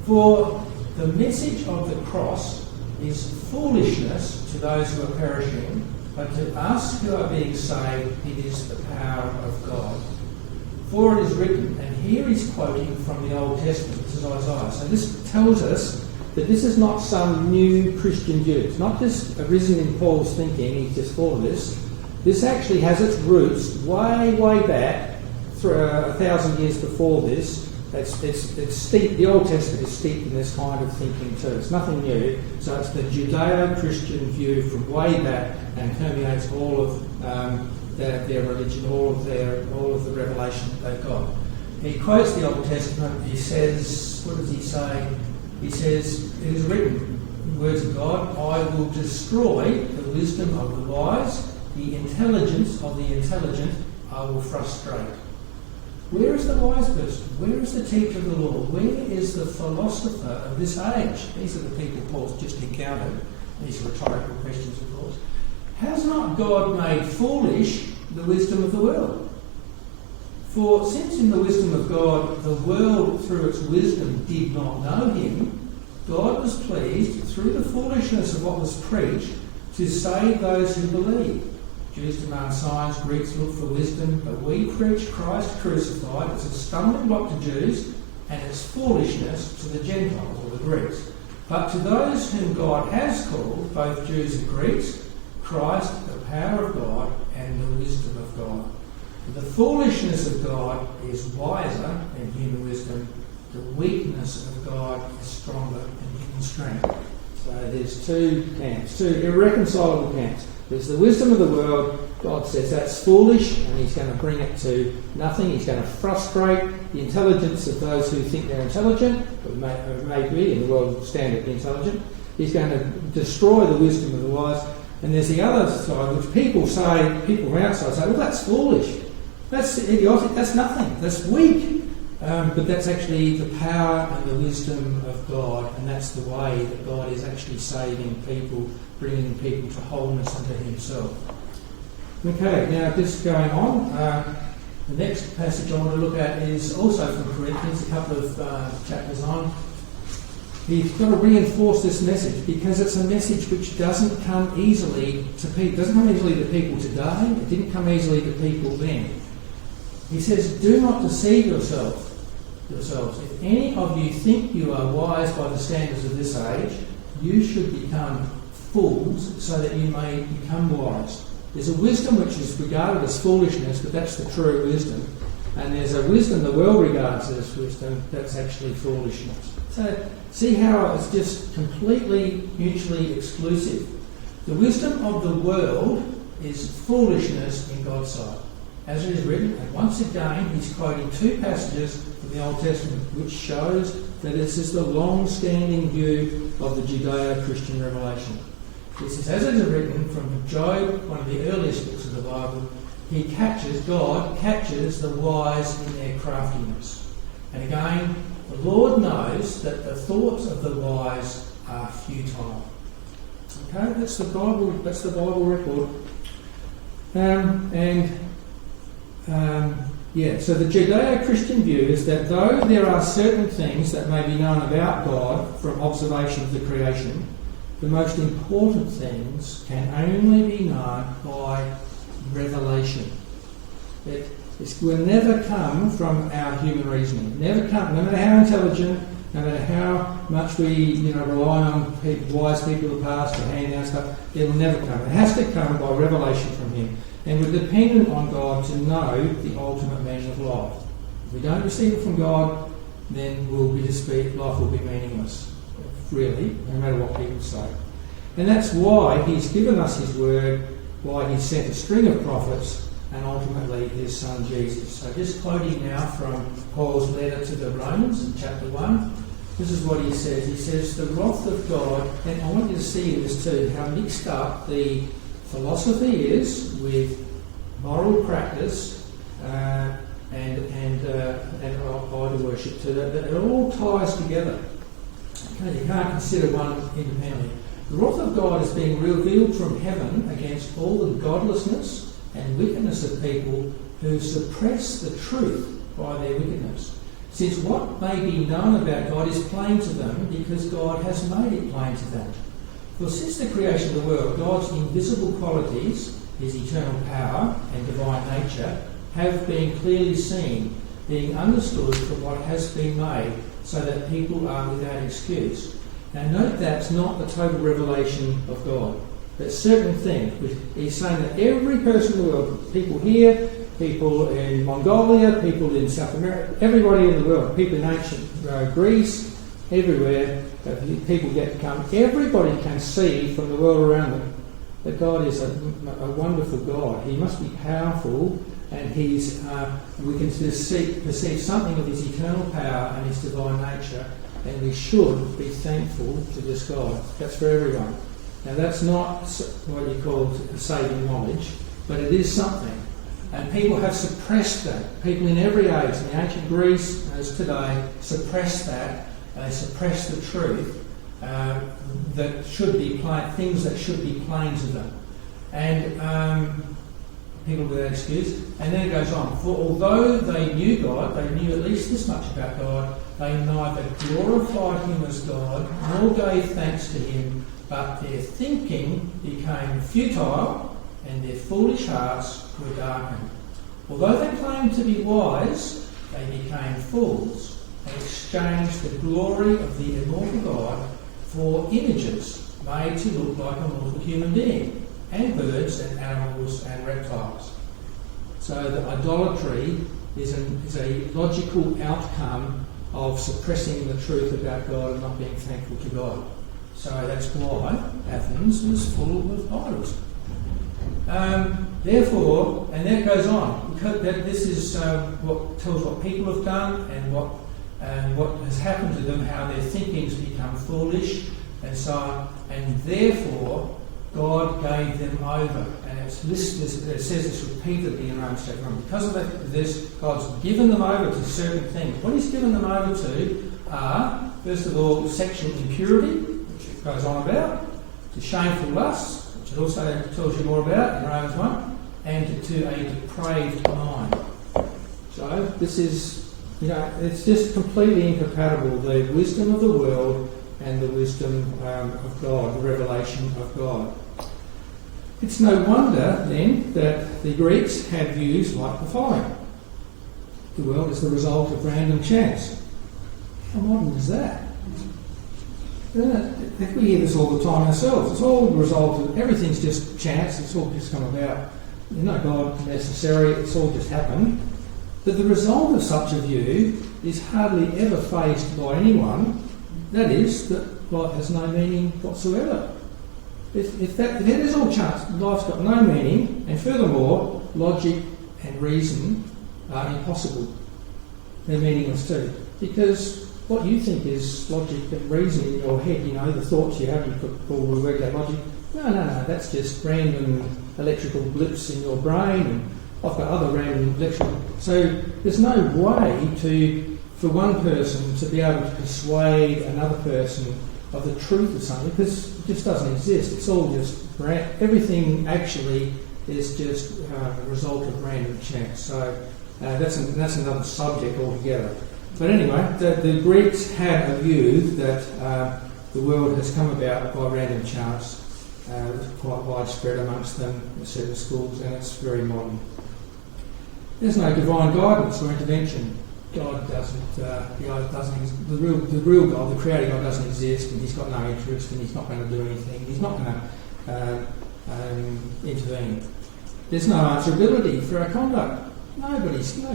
For the message of the cross is foolishness to those who are perishing, but to us who are being saved, it is the power of God. For it is written, and here he's quoting from the Old Testament, this is Isaiah. So this tells us that this is not some new Christian view. It's not just arisen in Paul's thinking, he's just thought of this. This actually has its roots way, way back, 1,000 years before this. It's steep. The Old Testament is steeped in this kind of thinking too. It's nothing new. So it's the Judeo-Christian view from way back and permeates all of their religion, all of the revelation that they've got. He quotes the Old Testament. He says, what does he say? He says, it is written, words of God, I will destroy the wisdom of the wise, the intelligence of the intelligent I will frustrate. Where is the wise person? Where is the teacher of the law? Where is the philosopher of this age? These are the people Paul's just encountered. These are rhetorical questions, of course. Has not God made foolish the wisdom of the world? For since in the wisdom of God the world through its wisdom did not know him, God was pleased through the foolishness of what was preached to save those who believe. Jews demand signs, Greeks look for wisdom, but we preach Christ crucified as a stumbling block to Jews and as foolishness to the Gentiles or the Greeks. But to those whom God has called, both Jews and Greeks, Christ, the power of God and the wisdom of God. The foolishness of God is wiser than human wisdom. The weakness of God is stronger than human strength. So there's two camps, two irreconcilable camps. There's the wisdom of the world. God says that's foolish and he's going to bring it to nothing. He's going to frustrate the intelligence of those who think they're intelligent, or may be in the world standard intelligent. He's going to destroy the wisdom of the wise. And there's the other side, which people from outside say, well, that's foolish. That's idiotic. That's nothing. That's weak. But that's actually the power and the wisdom of God, and that's the way that God is actually saving people, bringing people to wholeness unto himself. Okay, now just going on, the next passage I want to look at is also from Corinthians, a couple of chapters on. He's got to reinforce this message because it's a message which doesn't come easily to people. It doesn't come easily to people today. It didn't come easily to people then. He says, do not deceive yourselves. If any of you think you are wise by the standards of this age, you should become fools so that you may become wise. There's a wisdom which is regarded as foolishness, but that's the true wisdom. And there's a wisdom the world regards as wisdom that's actually foolishness. So see how it's just completely mutually exclusive. The wisdom of the world is foolishness in God's sight. As it is written, and once again he's quoting two passages from the Old Testament which shows that this is the long-standing view of the Judeo-Christian revelation. This is as it is written from Job, one of the earliest books of the Bible. God catches the wise in their craftiness. And again, the Lord knows that the thoughts of the wise are futile. Okay, that's the Bible record. So the Judeo-Christian view is that though there are certain things that may be known about God from observation of the creation, the most important things can only be known by revelation. It will never come from our human reasoning. Never come, no matter how intelligent, no matter how much we rely on wise people of the past to hand down stuff, it will never come. It has to come by revelation from him. And we're dependent on God to know the ultimate meaning of life. If we don't receive it from God, then life will be meaningless, really, no matter what people say. And that's why he's given us his word, why he sent a string of prophets, and ultimately his son Jesus. So just quoting now from Paul's letter to the Romans in chapter 1, this is what he says. He says, the wrath of God, and I want you to see in this too, how mixed up the philosophy is with moral practice and idol worship too. That it all ties together. Okay, you can't consider one independently. The wrath of God is being revealed from heaven against all the godlessness and wickedness of people who suppress the truth by their wickedness. Since what may be known about God is plain to them because God has made it plain to them. For since the creation of the world, God's invisible qualities, his eternal power and divine nature, have been clearly seen, being understood for what has been made, so that people are without excuse. Now note that's not the total revelation of God. There's certain things. He's saying that every person in the world, people here, people in Mongolia, people in South America, everybody in the world, people in ancient Greece, everywhere, people everybody can see from the world around them that God is a wonderful God. He must be powerful, and we can perceive something of his eternal power and his divine nature, and we should be thankful to this God. That's for everyone. Now that's not what you call saving knowledge, but it is something. And people have suppressed that. People in every age, in ancient Greece as today, suppressed that, and they suppressed the truth that should be plain, things that should be plain to them. And people without excuse. And then it goes on. For although they knew God, they knew at least this much about God, they neither glorified him as God nor gave thanks to him, but their thinking became futile and their foolish hearts were darkened. Although they claimed to be wise, they became fools and exchanged the glory of the immortal God for images made to look like a mortal human being, and birds and animals and reptiles. So the idolatry is a logical outcome of suppressing the truth about God and not being thankful to God. So that's why Athens was full of idols. Therefore, and then it goes on, because this is what tells what people have done and what has happened to them, how their thinking's become foolish and so on, and therefore God gave them over. And it says this repeatedly in Romans chapter 1. Because of this, God's given them over to certain things. What he's given them over to are, first of all, sexual impurity, which it goes on about, to shameful lusts, which it also tells you more about in Romans 1, and to a depraved mind. So this is, it's just completely incompatible, the wisdom of the world and the wisdom of God, the revelation of God. It's no wonder, then, that the Greeks had views like the following. The world is the result of random chance. How modern is that? We hear this all the time ourselves. It's all the result of, everything's just chance, it's all just come about. There's no God necessary, it's all just happened. But the result of such a view is hardly ever faced by anyone. That is, that life has no meaning whatsoever. If it is all chance, life's got no meaning, and furthermore, logic and reason are impossible. They're meaningless too. Because what you think is logic and reason in your head, the thoughts you have, you could all work out logic. No, that's just random electrical blips in your brain, and I've got other random electrical... So there's no way for one person to be able to persuade another person of the truth of something, because it just doesn't exist. It's all just... Everything actually is just a result of random chance. So that's another subject altogether. But anyway, the Greeks had a view that the world has come about by random chance. It's quite widespread amongst them in certain schools, and it's very modern. There's no divine guidance or intervention. God doesn't. The real God, the Creator God, doesn't exist, and He's got no interest, and He's not going to do anything. He's not going to intervene. There's no answerability for our conduct. No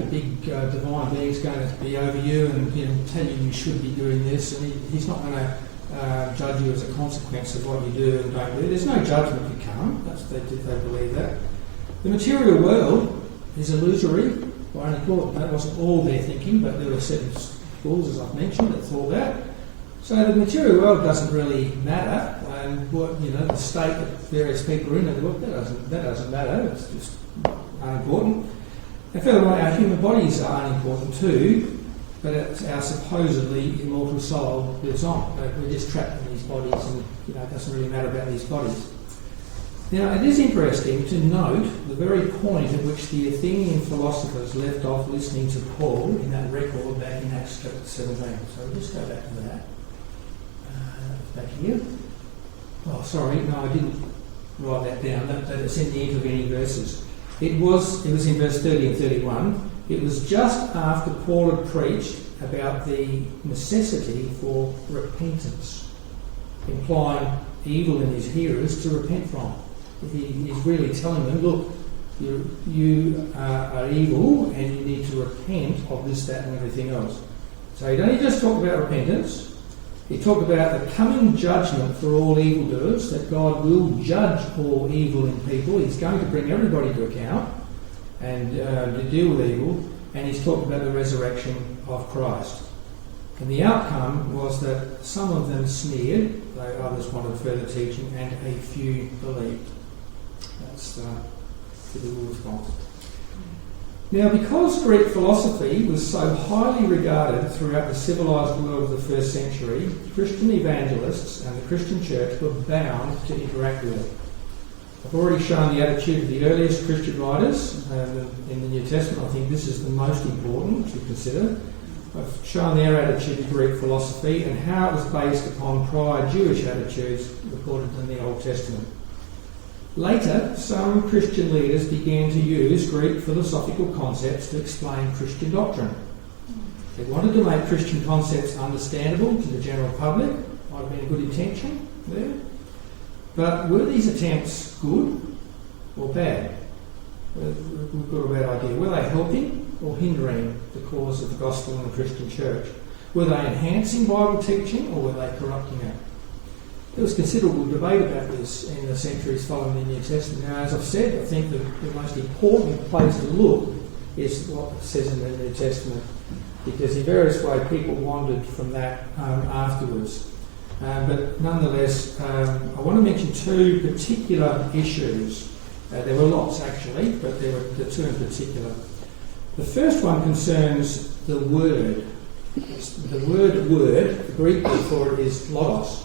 big divine being is going to be over you and tell you should be doing this, and He's not going to judge you as a consequence of what you do and don't do. There's no judgment to come. They believe that. The material world is illusory. That wasn't all their thinking, but there were certain schools, as I've mentioned, that thought that. So the material world doesn't really matter, and what the state that various people are in the world, that doesn't matter. It's just unimportant. And furthermore, our human bodies are unimportant too, but our supposedly immortal soul lives on. We're just trapped in these bodies, and it doesn't really matter about these bodies. Now, it is interesting to note the very point at which the Athenian philosophers left off listening to Paul in that record back in Acts chapter 17. So we'll just go back to that. Back here. Oh, sorry, no, I didn't write that down. That it's in the intervening verses. It was in verse 30 and 31. It was just after Paul had preached about the necessity for repentance, implying evil in his hearers to repent from. He's really telling them, look, you are evil and you need to repent of this, that and everything else. So he don't just talk about repentance, he talked about the coming judgment for all evildoers, that God will judge all evil in people. He's going to bring everybody to account and to deal with evil, and he's talked about the resurrection of Christ. And the outcome was that some of them sneered, though others wanted further teaching, and a few believed. That's the typical response. Now, because Greek philosophy was so highly regarded throughout the civilised world of the first century, Christian evangelists and the Christian church were bound to interact with it. I've already shown the attitude of the earliest Christian writers in the New Testament. I think this is the most important to consider. I've shown their attitude to Greek philosophy and how it was based upon prior Jewish attitudes recorded in the Old Testament. Later, some Christian leaders began to use Greek philosophical concepts to explain Christian doctrine. They wanted to make Christian concepts understandable to the general public. Might have been a good intention there. But were these attempts good or bad? We've got a bad idea. Were they helping or hindering the cause of the gospel in the Christian church? Were they enhancing Bible teaching or were they corrupting it? There was considerable debate about this in the centuries following the New Testament. Now, as I've said, I think the most important place to look is what it says in the New Testament, because in various ways people wandered from that afterwards. But nonetheless, I want to mention two particular issues. There were lots actually, but there were the two in particular. The first one concerns the word. The word, the Greek word for it is logos.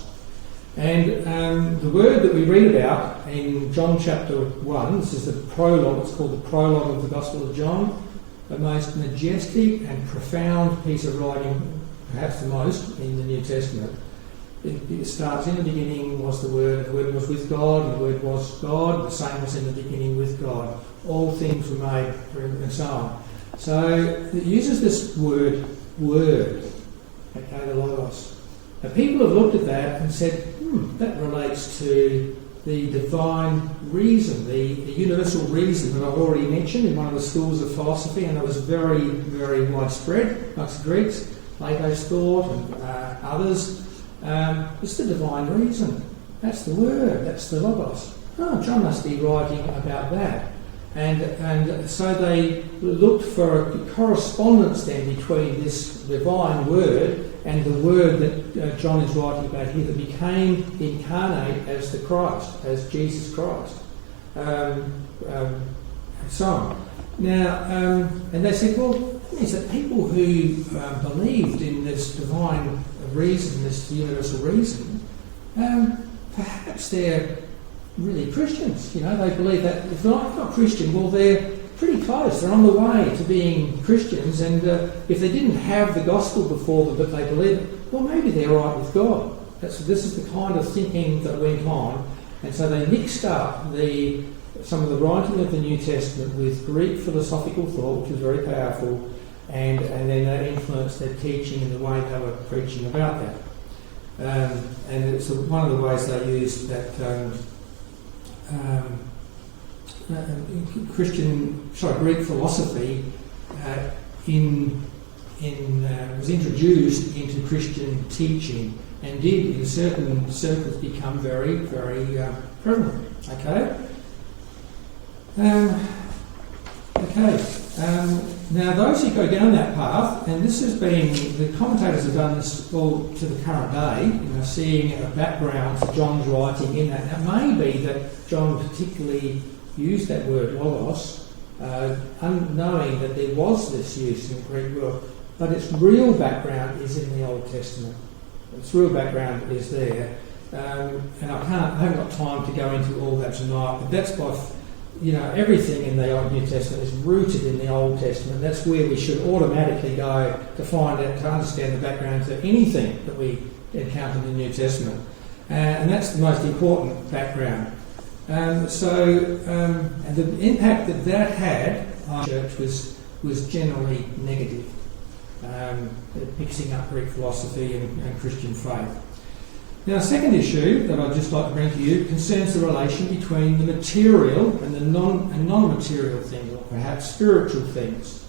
And the word that we read about in John chapter 1, this is the prologue, it's called the prologue of the Gospel of John, the most majestic and profound piece of writing, perhaps the most, in the New Testament. It starts, in the beginning was the Word was with God, and the Word was God, the same was in the beginning with God. All things were made, and so on. So it uses this word, okay, the logos. Now, people have looked at that and said, that relates to the divine reason, the universal reason that I've already mentioned in one of the schools of philosophy, and it was very, very widespread amongst the Greeks, Plato's thought and others. It's the divine reason. That's the word, that's the logos. John must be writing about that. And so they looked for a correspondence then between this divine word and the word that John is writing about here, that became incarnate as the Christ, as Jesus Christ, and so on. Now, and they said, well, is that people who believed in this divine reason, this universal reason, perhaps they're really Christians. You know, they believe that if they're not Christian, well, they're pretty close. They're on the way to being Christians, and if they didn't have the gospel before them, but they believe it, well, maybe they're right with God. This is the kind of thinking that went on, and so they mixed up some of the writing of the New Testament with Greek philosophical thought, which was very powerful, and then that influenced their teaching and the way they were preaching about that. And it's one of the ways they used that Greek philosophy was introduced into Christian teaching and did in certain circles become very, very prevalent. Okay? Now those who go down that path, and this has been, the commentators have done this all to the current day, seeing a background to John's writing in that. Now it may be that John particularly used that word logos, unknowing that there was this use in the Greek world, but its real background is in the Old Testament. Its real background is there, and I haven't got time to go into all that tonight, but that's by everything in the Old New Testament is rooted in the Old Testament. That's where we should automatically go to find out, to understand the background to anything that we encounter in the New Testament. And that's the most important background. And the impact that had on the church was was generally negative, mixing up Greek philosophy and Christian faith. Now, a second issue that I'd just like to bring to you concerns the relation between the material and the non-material things, or perhaps spiritual things.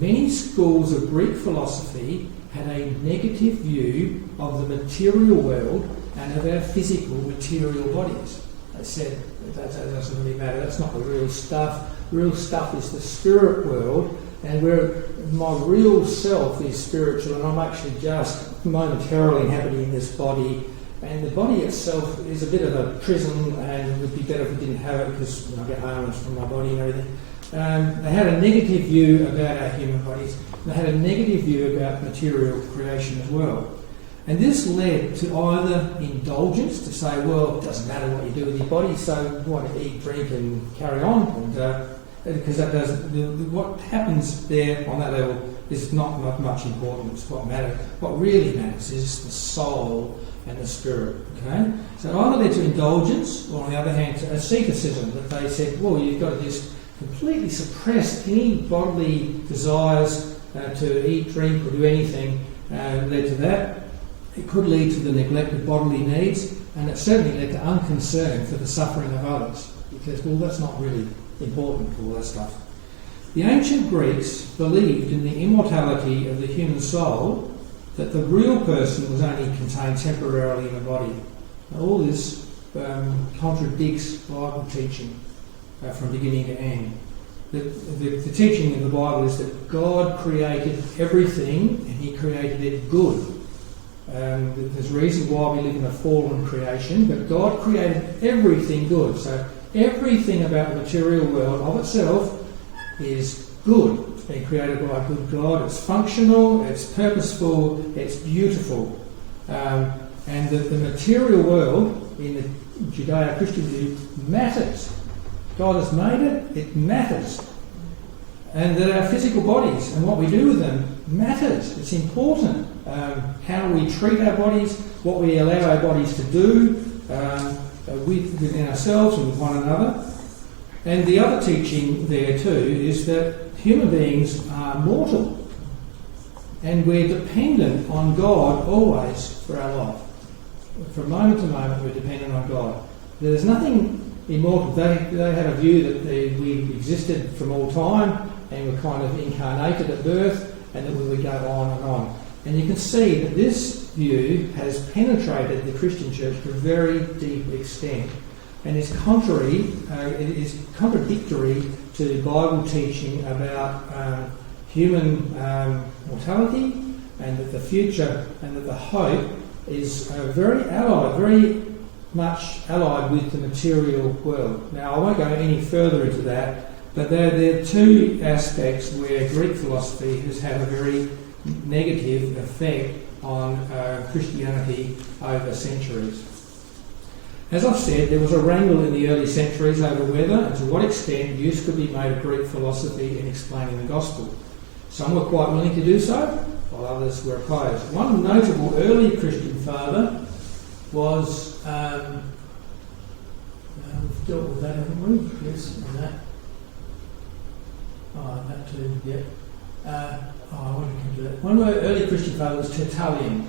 Many schools of Greek philosophy had a negative view of the material world and of our physical material bodies. They said that doesn't really matter, that's not the real stuff. Real stuff is the spirit world, and where my real self is spiritual, and I'm actually just momentarily inhabiting this body. And the body itself is a bit of a prison, and it would be better if we didn't have it because I get harms from my body and everything. They had a negative view about our human bodies. They had a negative view about material creation as well. And this led to either indulgence, to say, well, it doesn't matter what you do with your body, so you want to eat, drink and carry on. And because that doesn't, what happens there on that level is not much importance. What really matters is the soul and the spirit. Okay, so either led to indulgence, or on the other hand, to asceticism, that they said, well, you've got to just completely suppress any bodily desires to eat, drink, or do anything. Led to that. It could lead to the neglect of bodily needs, and it certainly led to unconcern for the suffering of others, because, well, that's not really important, all that stuff. The ancient Greeks believed in the immortality of the human soul, that the real person was only contained temporarily in a body. Now, all this contradicts Bible teaching from beginning to end. The teaching in the Bible is that God created everything and He created it good. There's a reason why we live in a fallen creation, but God created everything good. So everything about the material world of itself is good. It's been created by a good God. It's functional, it's purposeful, it's beautiful. And the material world in the Judeo-Christian view matters. God has made it, it matters. And that our physical bodies and what we do with them matters. It's important. How we treat our bodies, what we allow our bodies to do within ourselves and with one another. And the other teaching there too is that human beings are mortal, and we're dependent on God always for our life. From moment to moment we're dependent on God. There's nothing immortal. They had a view that we existed from all time and were kind of incarnated at birth, and that we would go on and on. And you can see that this view has penetrated the Christian church to a very deep extent, and is it is contradictory to Bible teaching about human mortality, and that the future and that the hope is very much allied with the material world. Now, I won't go any further into that, but there are two aspects where Greek philosophy has had a very negative effect on Christianity over centuries. As I've said, there was a wrangle in the early centuries over whether and to what extent use could be made of Greek philosophy in explaining the gospel. Some were quite willing to do so, while others were opposed. One notable early Christian father was, we've dealt with that, haven't we? Yes, and that. Oh, that too, yeah. I want to come to that. One of the early Christian fathers was Tertullian,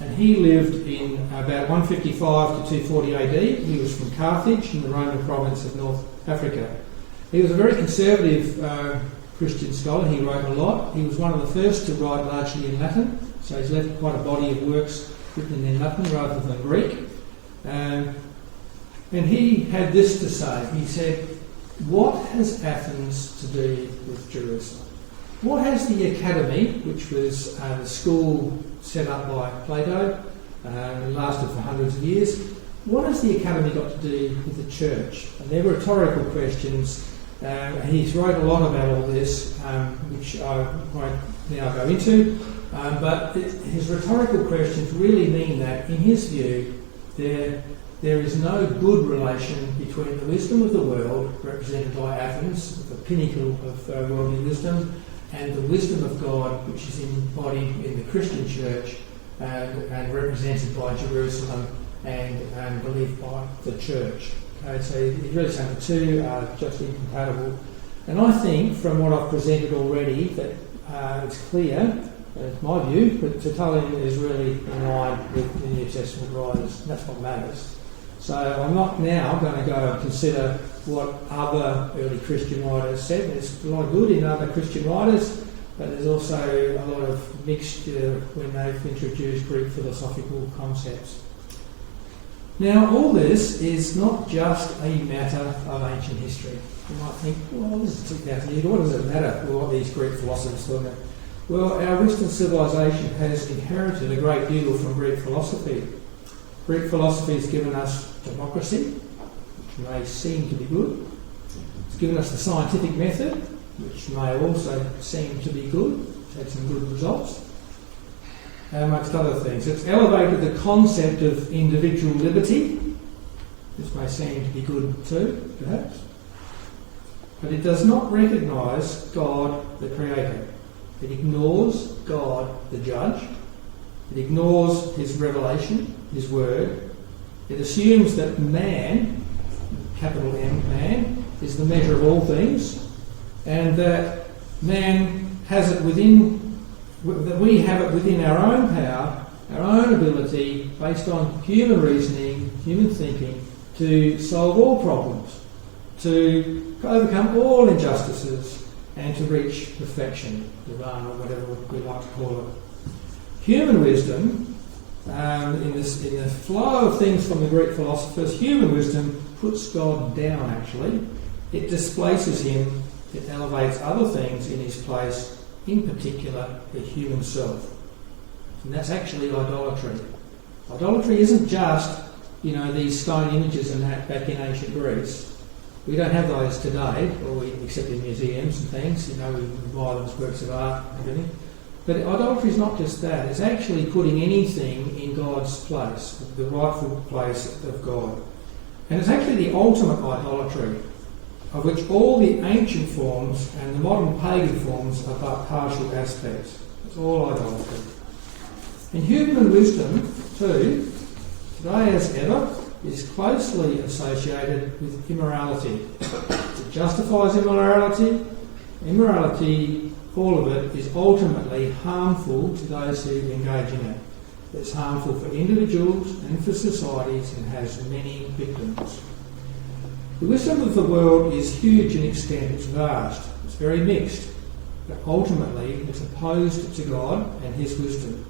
and he lived in about 155 to 240 AD. He was from Carthage in the Roman province of North Africa. He was a very conservative Christian scholar. He wrote a lot. He was one of the first to write largely in Latin, so he's left quite a body of works written in Latin rather than Greek. And he had this to say. He said, what has Athens to do with Jerusalem? What has the academy, which was the school set up by Plato, and lasted for hundreds of years, what has the academy got to do with the church? And they're rhetorical questions. He's wrote a lot about all this, which I won't now go into, but his rhetorical questions really mean that, in his view, there is no good relation between the wisdom of the world, represented by Athens, the pinnacle of worldly wisdom, and the wisdom of God, which is embodied in the Christian church and represented by Jerusalem and believed by the church. Okay, so he's really saying the two are just incompatible. And I think, from what I've presented already, that it's clear, it's my view, that Tertullian is really in line with the New Testament writers. That's what matters. So I'm not now going to go and consider what other early Christian writers said. There's a lot of good in other Christian writers, but there's also a lot of mixture when they've introduced Greek philosophical concepts. Now, all this is not just a matter of ancient history. You might think, well, this is 2,000 years, what does it matter what these Greek philosophers thought about? Well, our Western civilization has inherited a great deal from Greek philosophy. Greek philosophy has given us democracy, which may seem to be good. It's given us the scientific method, which may also seem to be good. It's had some good results, amongst other things. It's elevated the concept of individual liberty. This may seem to be good too, perhaps. But it does not recognise God the Creator. It ignores God the Judge. It ignores his revelation, his word. It assumes that man, capital M, man, is the measure of all things, and that man has it within, that we have it within our own power, our own ability, based on human reasoning, human thinking, to solve all problems, to overcome all injustices, and to reach perfection, divine, or whatever we like to call it. Human wisdom, in the flow of things from the Greek philosophers, human wisdom puts God down, actually. It displaces him, it elevates other things in his place, in particular the human self. And that's actually idolatry. Idolatry isn't just, these stone images and that back in ancient Greece. We don't have those today, except in museums and things. We buy them as works of art and everything. But idolatry is not just that. It's actually putting anything in God's place, the rightful place of God. And it's actually the ultimate idolatry, of which all the ancient forms and the modern pagan forms are but partial aspects. It's all idolatry. And human wisdom, too, today as ever, is closely associated with immorality. It justifies immorality. Immorality, all of it, is ultimately harmful to those who engage in it. It's harmful for individuals and for societies and has many victims. The wisdom of the world is huge in extent, it's vast, it's very mixed, but ultimately it's opposed to God and his wisdom.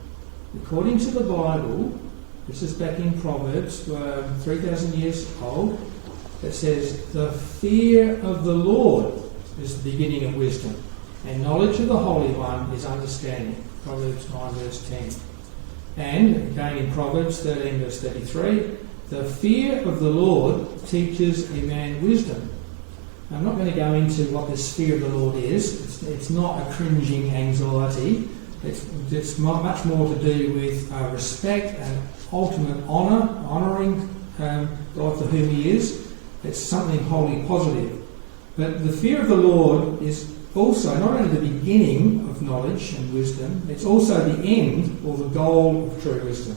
According to the Bible, this is back in Proverbs, 3,000 years old, that says, the fear of the Lord is the beginning of wisdom, and knowledge of the Holy One is understanding. Proverbs 9 verse 10. And again in Proverbs 13 verse 33, the fear of the Lord teaches a man wisdom. Now, I'm not going to go into what this fear of the Lord is. It's not a cringing anxiety. It's much more to do with respect and ultimate honouring God for whom he is. It's something wholly positive. But the fear of the Lord is also not only the beginning of knowledge and wisdom, it's also the end or the goal of true wisdom.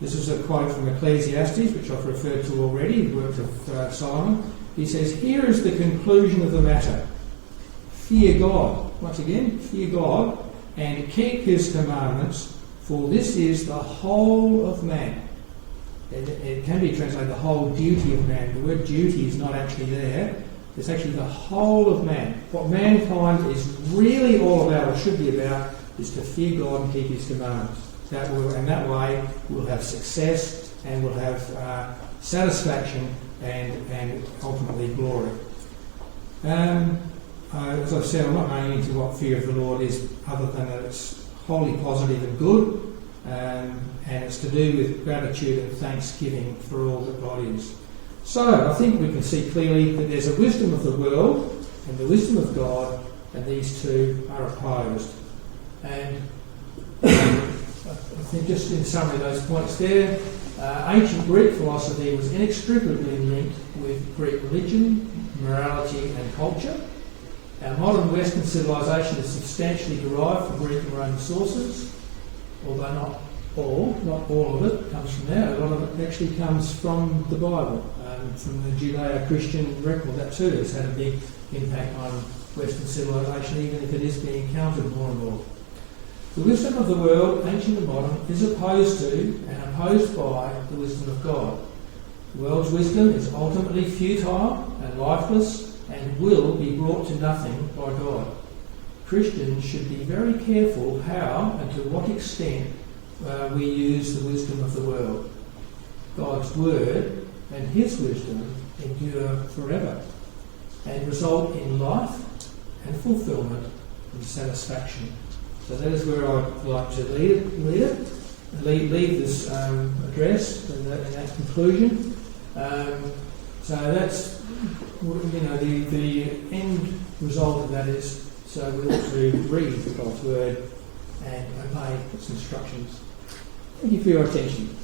This is a quote from Ecclesiastes, which I've referred to already, the work of Solomon. He says, here is the conclusion of the matter. Fear God. Once again, fear God and keep his commandments, for this is the whole of man. It can be translated the whole duty of man. The word duty is not actually there. It's actually the whole of man. What mankind is really all about, or should be about, is to fear God and keep his commandments. That way we'll have success and we'll have satisfaction and ultimately glory. As I've said, I'm not going into what fear of the Lord is, other than that it's wholly positive and good, and it's to do with gratitude and thanksgiving for all that God is. So I think we can see clearly that there's a wisdom of the world and the wisdom of God, and these two are opposed. And I think just in summary of those points there, ancient Greek philosophy was inextricably linked with Greek religion, morality and culture. Our modern Western civilization is substantially derived from Greek and Roman sources, although not all of it comes from there. A lot of it actually comes from the Bible, from the Judeo-Christian record. That too has had a big impact on Western civilization, even if it is being countered more and more. The wisdom of the world, ancient and modern, is opposed to and opposed by the wisdom of God. The world's wisdom is ultimately futile and lifeless and will be brought to nothing by God. Christians should be very careful how and to what extent we use the wisdom of the world. God's word and his wisdom endure forever and result in life and fulfilment and satisfaction. So that is where I'd like to leave this address in that conclusion. So that's, the end result of that is, so we ought to read God's word and obey its instructions. Thank you for your attention.